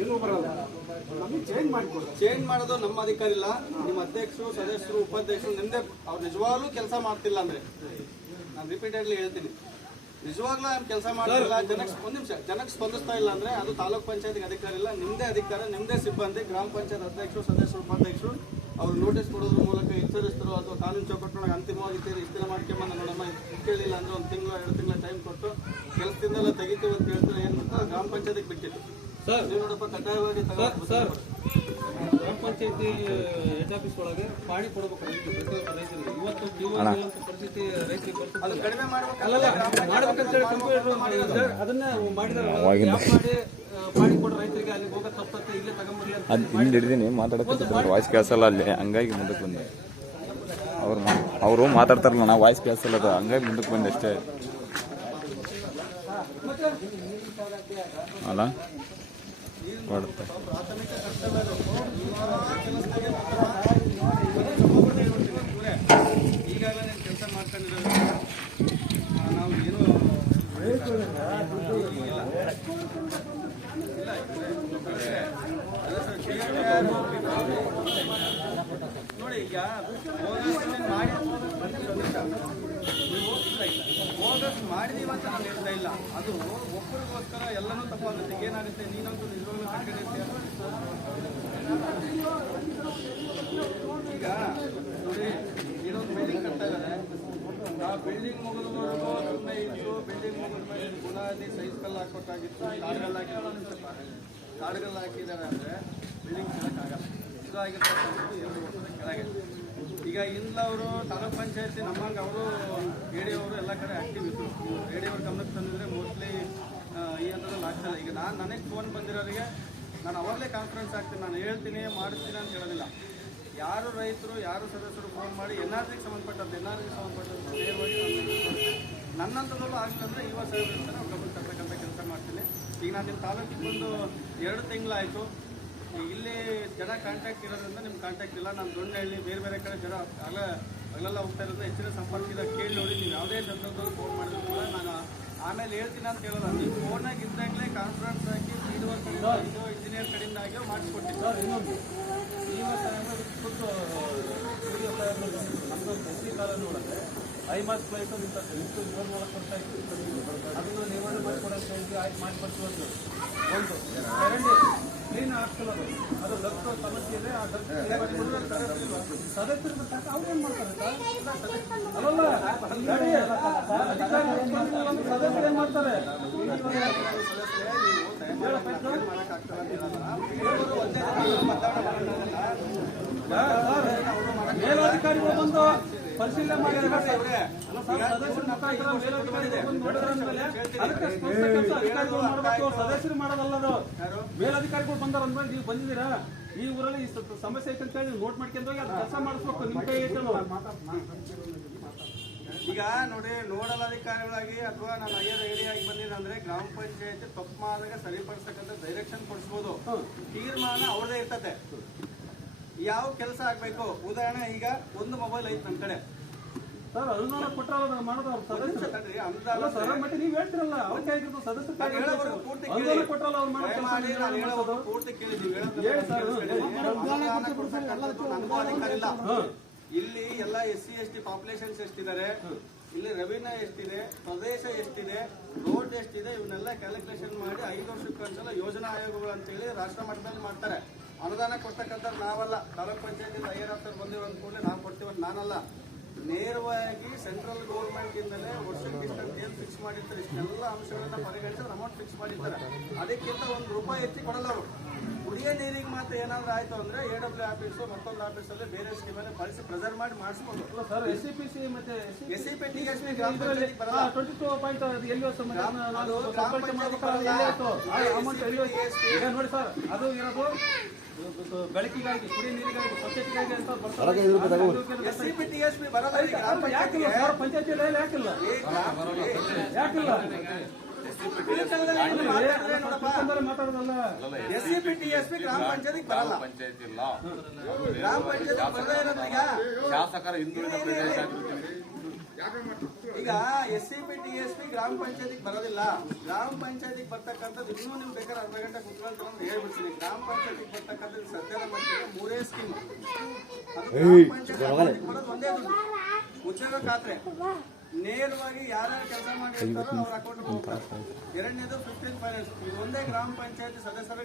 ಏನೂ ಬರಲ್ಲ. ಚೇಂಜ್ ಮಾಡೋದು ನಮ್ಮ ಅಧಿಕಾರ ಇಲ್ಲ. ನಿಮ್ಮ ಅಧ್ಯಕ್ಷರು, ಸದಸ್ಯರು, ಉಪಾಧ್ಯಕ್ಷರು ನಿಮ್ದೇ ಅವ್ರು ನಿಜವಾಗ್ಲೂ ಕೆಲಸ ಮಾಡ್ತಿಲ್ಲ ಅಂದ್ರೆ ನಾನು ರಿಪೀಟೆಡ್ಲಿ ಹೇಳ್ತೀನಿ, ನಿಜವಾಗ್ಲೂ ಕೆಲಸ ಮಾಡ್ತಿಲ್ಲ, ಜನಕ್ಕೆ ಸ್ಪಂದಿಸ್ತಾ ಇಲ್ಲ ಅಂದ್ರೆ ಅದು ತಾಲೂಕ್ ಪಂಚಾಯತ್ಗೆ ಅಧಿಕಾರ ಇಲ್ಲ, ನಿಮ್ದೇ ಅಧಿಕಾರ, ನಿಮ್ದೇ ಸಿಬ್ಬಂದಿ, ಗ್ರಾಮ ಪಂಚಾಯತ್ ಅಧ್ಯಕ್ಷರು, ಸದಸ್ಯರು, ಉಪಾಧ್ಯಕ್ಷರು ಅವ್ರು ನೋಟಿಸ್ ಕೊಡೋದ್ರ ಮೂಲಕ ಎಚ್ಚರಿಸ್ತರು ಅಥವಾ ಕಾನೂನು ಚೌಕಟ್ಟಿನೊಳಗೆ ಅಂತಿಮವಾಗಿ ಇಷ್ಟೆಲ್ಲ ಮಾಡ್ಕೊಂಬಂದ ನೋಡಮ್ಮ ಕೇಳಿಲ್ಲ ಅಂದ್ರೆ 1 ತಿಂಗಳು 2 ತಿಂಗಳ ಟೈಮ್ ಕೊಟ್ಟು ಕೆಲಸದಿಂದೆಲ್ಲ ತೆಗಿತೀವಿ ಅಂತ ಹೇಳ್ತಾರೆ. ಏನ್ ಮಾಡ್ತಾರೆ ಗ್ರಾಮ ಪಂಚಾಯತ್ಗೆ ಬಿಟ್ಟಿತ್ತು. ನೀವು ನೋಡಪ್ಪ ಕಡ್ಡಾಯವಾಗಿ ಗ್ರಾಮ ಪಂಚಾಯತಿ ಹೆಡ್ ಆಫೀಸ್ ಒಳಗೆ ಪಾಣಿ ಕೊಡಬೇಕು ರೈತರಿಗೆ. ಇವತ್ತು ಪರಿಸ್ಥಿತಿ ರೈತರಿಗೆ ಅದು ಕಡಿಮೆ ಮಾಡ್ಬೇಕಂತೇಳಿ ಅದನ್ನ ಮಾಡಿದ್ರೆ ಪಾಣಿ ಕೊಡ ರೈತರಿಗೆ ಅಲ್ಲಿ ಹೋಗೋ ತಪ್ಪತ್ತೆ ಇಲ್ಲೇ ತಗೊಂಡ್ಬರ್ಲಿ ಅಂತ ಅದು ಹಿಂದೆ ಹಿಡಿದೀನಿ ಮಾತಾಡಕ್ಕೆ ವಾಯ್ಸ್ ಕೇಳಿಸಲ್ಲ ಅಲ್ಲಿ, ಹಂಗಾಗಿ ಮುಂದಕ್ಕೆ ಬಂದೆ. ಅವರು ಮಾತಾಡ್ತಾರಲ್ಲ, ನಾ ವಾಯ್ಸ್ ಕೇಳಿಸಲ್ಲ, ಅದು ಹಂಗಾಗಿ ಮುಂದಕ್ಕೆ ಬಂದೆ ಅಷ್ಟೇ ಅಲ್ಲ ಕೊಡುತ್ತೆ. ಈಗಾಗಲೇ ಕೆಲಸ ಮಾಡ್ಕೊಂಡಿರೋದು ನಾವು ಏನು ನೋಡಿ. ಈಗ ಬೋಗಸ್ ಮಾಡಿದೀವಿ ಅಂತ ನಾನು ಹೇಳ್ತಾ ಇಲ್ಲ, ಅದು ಒಬ್ಬರಿಗೋಸ್ಕರ ಎಲ್ಲನೂ ತಪ್ಪಾಗುತ್ತೆ. ಏನಾಗುತ್ತೆ, ನೀನಂತೂ ನಿಜವಾಗ್ಲೂ ಕಟ್ಟಿರುತ್ತೆ. ಈಗ ನೋಡಿ, ಏನೊಂದು ಬಿಲ್ಡಿಂಗ್ ಕಟ್ತಾ ಇದ್ದಾರೆ, ಆ ಬಿಲ್ಡಿಂಗ್ ಮುಗಿದವರೆಗೂ ಸುಮ್ಮನೆ ಇತ್ತು. ಬಿಲ್ಡಿಂಗ್ ಮುಗಿದ ಮೇಲೆ ಬುನಾದಿ ಸೈಜ್ ಕಲ್ಲು ಹಾಕ್ಬೇಕಾಗಿತ್ತು, ಕಾಡುಗಲ್ಲು ಹಾಕಿದ್ದಾರೆ ಅಂದ್ರೆ ಬಿಲ್ಡಿಂಗ್ ಕೆಳಕ್ಕಾಗಲ್ಲ. ಇದಾಗಿರ್ತಕ್ಕಂಥದ್ದು 2 ವರ್ಷದ ಕೆಳಗೆ. ಈಗ ಇಂದವರು ತಾಲೂಕ್ ಪಂಚಾಯತಿ ನಮ್ಮಂಗೆ ಅವರು ಎಡಿಯವರು ಎಲ್ಲ ಕಡೆ ಆಕ್ಟಿವ್ ಇದ್ರು. ಎಡಿಯವ್ರ ಗಮನಕ್ಕೆ ತಂದಿದ್ರೆ ಮೋಸ್ಟ್ಲಿ ಈ ಹಂತದಲ್ಲಿ ಆಗ್ತದೆ. ಈಗ ನನಗೆ ಫೋನ್ ಬಂದಿರೋರಿಗೆ ನಾನು ಅವಾಗಲೇ ಕಾನ್ಫರೆನ್ಸ್ ಆಗ್ತೀನಿ, ನಾನು ಹೇಳ್ತೀನಿ ಮಾಡಿಸ್ತೀನಿ ಅಂತ ಹೇಳೋದಿಲ್ಲ. ಯಾರು ರೈತರು, ಯಾರು ಸದಸ್ಯರು ಫೋನ್ ಮಾಡಿ ಎನ್ಆರ್ಜಿಗೆ ಸಂಬಂಧಪಟ್ಟಂತೆ ನೇರವಾಗಿ ನನ್ನಂಥದ್ದಲ್ಲೂ ಆಗಲಿಲ್ಲ ಅಂದರೆ ಯುವ ಸಾಹೇಬ್ರ ನಾವು ಗಮನ ತರಬೇಕಂತ ಕೆಲಸ ಮಾಡ್ತೀನಿ. ಈಗ ನಾನು ನಿಮ್ಮ ತಾಲೂಕಿಗೆ ಬಂದು 2 ತಿಂಗಳಾಯಿತು. ಇಲ್ಲಿ ಜನ ಕಾಂಟ್ಯಾಕ್ಟ್ ಇರೋದ್ರಿಂದ ನಿಮ್ಗೆ ಕಾಂಟ್ಯಾಕ್ಟ್ ಇಲ್ಲ. ನಾನು ದೊಣ್ಣಹಳ್ಳಿ ಬೇರೆ ಬೇರೆ ಕಡೆ ಜನ ಅಲ್ಲೆಲ್ಲ ಹೋಗ್ತಾ ಇರೋದ್ರಿಂದ ಹೆಚ್ಚಿನ ಸಂಪರ್ಕ ಕೇಳಿ ನೋಡಿ. ನೀವು ಯಾವುದೇ ಸಂದರ್ಭದಲ್ಲಿ ಫೋನ್ ಮಾಡಿದ್ರು ಕೂಡ ನಾನು ಆಮೇಲೆ ಹೇಳ್ತೀನಿ ಅಂತ ಹೇಳೋಲ್ಲ. ನೀವು ಫೋನಾಗ ಇದ್ದಾಗಲೇ ಕಾನ್ಫರೆನ್ಸ್ ಹಾಕಿ ಇಂಜಿನಿಯರ್ ಕಡೆಯಿಂದ ಆಗಿ ಮಾಡಿಸ್ಕೊಡ್ತೀನಿ. ಇನ್ನೊಂದು ಕೂತು ನಮ್ಮದು ಕೃಷಿ ಕಾಲೋನಿ ಒಳಗೆ ಐಮಾಸ್ ಪ್ಲೇಸ್ ಅಂತ ಇಷ್ಟು 24 ವರ್ಷ ಇತ್ತು. ಅದನ್ನು ನಿರ್ವಹಣೆ ಮಾಡಿಕೊಡೋಕೆ ಹೇಳಿ ಆಯ್ತು ಮಾಡಿಕೊಡ್ತೀವಿ ಒಂದು ಚರಂಡಿ ಕ್ಲೀನ್ ಆಗ್ತಿಲ್ಲ. ಅದು ಲಕ್ಷ ಸಮಸ್ಯೆ ಇದೆ. ಆ ಸದಸ್ಯರು ಅವ್ರೇನು ಮಾಡ್ತಾರೆ ಅಲ್ಲಲ್ಲ ಸದಸ್ಯರು ಏನು ಮಾಡ್ತಾರೆ? ಮೇಲಾಧಿಕಾರಿಗಳು ಬಂದು ಪರಿಶೀಲನೆ ಮಾಡಿದ್ದಾರೆ. ಸದಸ್ಯರು ಮಾಡೋದಲ್ಲದು, ಮೇಲಾಧಿಕಾರಿಗಳು ಬಂದಾರ ಅಂದ್ಮೇಲೆ ನೀವು ಬಂದಿದ್ದೀರಾ, ಈ ಊರಲ್ಲಿ ಈ ಸಮಸ್ಯೆ ಐತೆ ಅಂತ ಹೇಳಿ ನೋಟ್ ಮಾಡ್ಕೊಂಡು ಹೋಗಿ ಅದು ಕೆಲಸ ಮಾಡಿಸ್ಬೇಕು. ನಿಮ್ಮ ಕೈ ಐತೆ. ಈಗ ನೋಡಿ, ನೋಡಲ್ ಅಧಿಕಾರಿಗಳಾಗಿ ಅಥವಾ ನಾನು ಐಡಿಯಾಗಿ ಬಂದಿದ್ದೆ ಅಂದ್ರೆ ಗ್ರಾಮ ಪಂಚಾಯತಿ ತಪ್ಪು ಮಾಡಿದಾಗ ಸರಿಪಡಿಸ್ತಕ್ಕಂಥ ಡೈರೆಕ್ಷನ್ ಕೊಡಿಸ್ಬೋದು. ತೀರ್ಮಾನ ಅವ್ರದೇ ಇರ್ತದೆ, ಯಾವ ಕೆಲಸ ಆಗ್ಬೇಕು. ಉದಾಹರಣೆ, ಈಗ ಒಂದು ಮೊಬೈಲ್ ಐತೆ ನಮ್ಮ ಕಡೆ ಸರ್, ಅನುದಾನ ಕೊಟ್ಟರೆ ಮಾಡೋದು ನೀವು ಹೇಳ್ತಿರಲ್ಲ, ಅವ್ರಿಗೆ ಆಗಿರ್ಬೋದು ಸದಸ್ಯರು ಪೂರ್ತಿ ಕೇಳಿದ್ದೀವಿ. ಇಲ್ಲಿ ಎಲ್ಲ SC ST ಪಾಪ್ಯುಲೇಷನ್ಸ್ ಎಷ್ಟಿದ್ದಾರೆ, ಇಲ್ಲಿ ರೆವಿನ್ಯೂ ಎಷ್ಟಿದೆ, ಪ್ರದೇಶ ಎಷ್ಟಿದೆ, ರೋಡ್ ಎಷ್ಟಿದೆ, ಇವನ್ನೆಲ್ಲ ಕ್ಯಾಲ್ಕುಲೇಷನ್ ಮಾಡಿ 5 ವರ್ಷಕ್ಕೊಂದ್ಸಲ ಯೋಜನಾ ಆಯೋಗಗಳು ಅಂತೇಳಿ ರಾಷ್ಟ್ರ ಮಟ್ಟದಲ್ಲಿ ಮಾಡ್ತಾರೆ. ಅನುದಾನ ಕೊಡ್ತಕ್ಕಂಥ ನಾವಲ್ಲ. ತಾಲೂಕ್ ಪಂಚಾಯತಿ ಐಆರ್ ಆಫೀಸರ್ ಬಂದಿರೋ ಕೂಡಲೇ ನಾವು ಕೊಡ್ತೀವಂತ ನಾನಲ್ಲ. ನೇರವಾಗಿ ಸೆಂಟ್ರಲ್ ಗೌರ್ಮೆಂಟ್ ಇಂದಲೇ ವರ್ಷಕ್ಕೆ ಇಷ್ಟಂತ ಏನು ಫಿಕ್ಸ್ ಮಾಡಿರ್ತಾರೆ, ಇಷ್ಟೆಲ್ಲ ಅಂಶಗಳನ್ನ ಪರಿಗಣಿಸಿದ್ರೆ ಅಮೌಂಟ್ ಫಿಕ್ಸ್ ಮಾಡಿರ್ತಾರೆ. ಅದಕ್ಕಿಂತ ₹1 ಹೆಚ್ಚಿ ಕೊಡಲ್ಲ ಅವರು. ಕುಡಿಯೋ ನೀರಿಗೆ ಮಾತ್ರ ಏನಾದ್ರು ಆಯ್ತು ಅಂದ್ರೆ AW ಆಫೀಸು ಮತ್ತೊಂದು ಆಫೀಸಲ್ಲಿ ಬೇರೆ ಸ್ಕೀಮಲ್ಲಿ ಬಳಸಿ ಪ್ರೆಸರ್ ಮಾಡಿ ಮಾಡಿಸ್ಬೋದು. ಸರ್, SCPC ಮತ್ತೆ SCP TSP ಗ್ರಾಮ ಪಂಚಾಯತಿ ಬರಲ್ಲ. 22 ನೋಡಿ ಸರ್, ಅದು ಇರೋದು ಬೆಳಕಿಗಾಗಿ, ಕುಡಿಯ ನೀರಿಗಾಗಿ, ಸ್ವಚ್ಛತೆಗಾಗಿ ಅಂತ SCP TSP ಬರಲ್ಲ. ಪಂಚಾಯತಿಯಲ್ಲಿ ಯಾಕಿಲ್ಲ ಮಾತಾಡೋದಲ್ಲ. SCP/TSP ಗ್ರಾಮ ಪಂಚಾಯತಿಗೆ ಬರಲ್ಲ. ಪಂಚಾಯತಿ ಇಲ್ಲ ಗ್ರಾಮ ಪಂಚಾಯತಿ ಬರದೇ ಇರೋದ್ರೀಗ ಶಾಸಕರ ಹಿಂದುಳಿದ ಪ್ರದೇಶ ಈಗ SCP/TSP ಗ್ರಾಮ ಪಂಚಾಯತಿಗೆ ಬರೋದಿಲ್ಲ. ಗ್ರಾಮ ಪಂಚಾಯತಿಗೆ ಬರ್ತಕ್ಕಂಥದ್ದು ಇನ್ನೂ ನಿಮ್ಗೆ ಬೇಕಾದ್ರೆ ಅರ್ಧ ಗಂಟೆ ಕುತ್ಕೊಂಡು ಅಂತ ಹೇಳ್ಬಿಡ್ತೀನಿ. ಗ್ರಾಮ ಪಂಚಾಯತಿಗೆ ಬರ್ತಕ್ಕಂಥದ್ದು ಸದ್ಯದ ಮಟ್ಟಿಗೆ 3 ಸ್ಕೀಮ್. ಅದು ಗ್ರಾಮ ಪಂಚಾಯತಿ ಬರೋದು ಒಂದೇ ದುಡ್ಡು, ಉದ್ಯೋಗ ಖಾತ್ರಿ. ನೇರವಾಗಿ ಯಾರ್ಯಾರು ಕೆಲಸ ಮಾಡಿರ್ತಾರೋ ಅವ್ರ ಅಕೌಂಟ್ ಹೋಗ್ತಾರೆ. ಎರಡನೇದು 15 ಫೈನಾನ್ಸ್. ಇದು ಒಂದೇ ಗ್ರಾಮ ಪಂಚಾಯತಿ ಸದಸ್ಯರಿಗೆ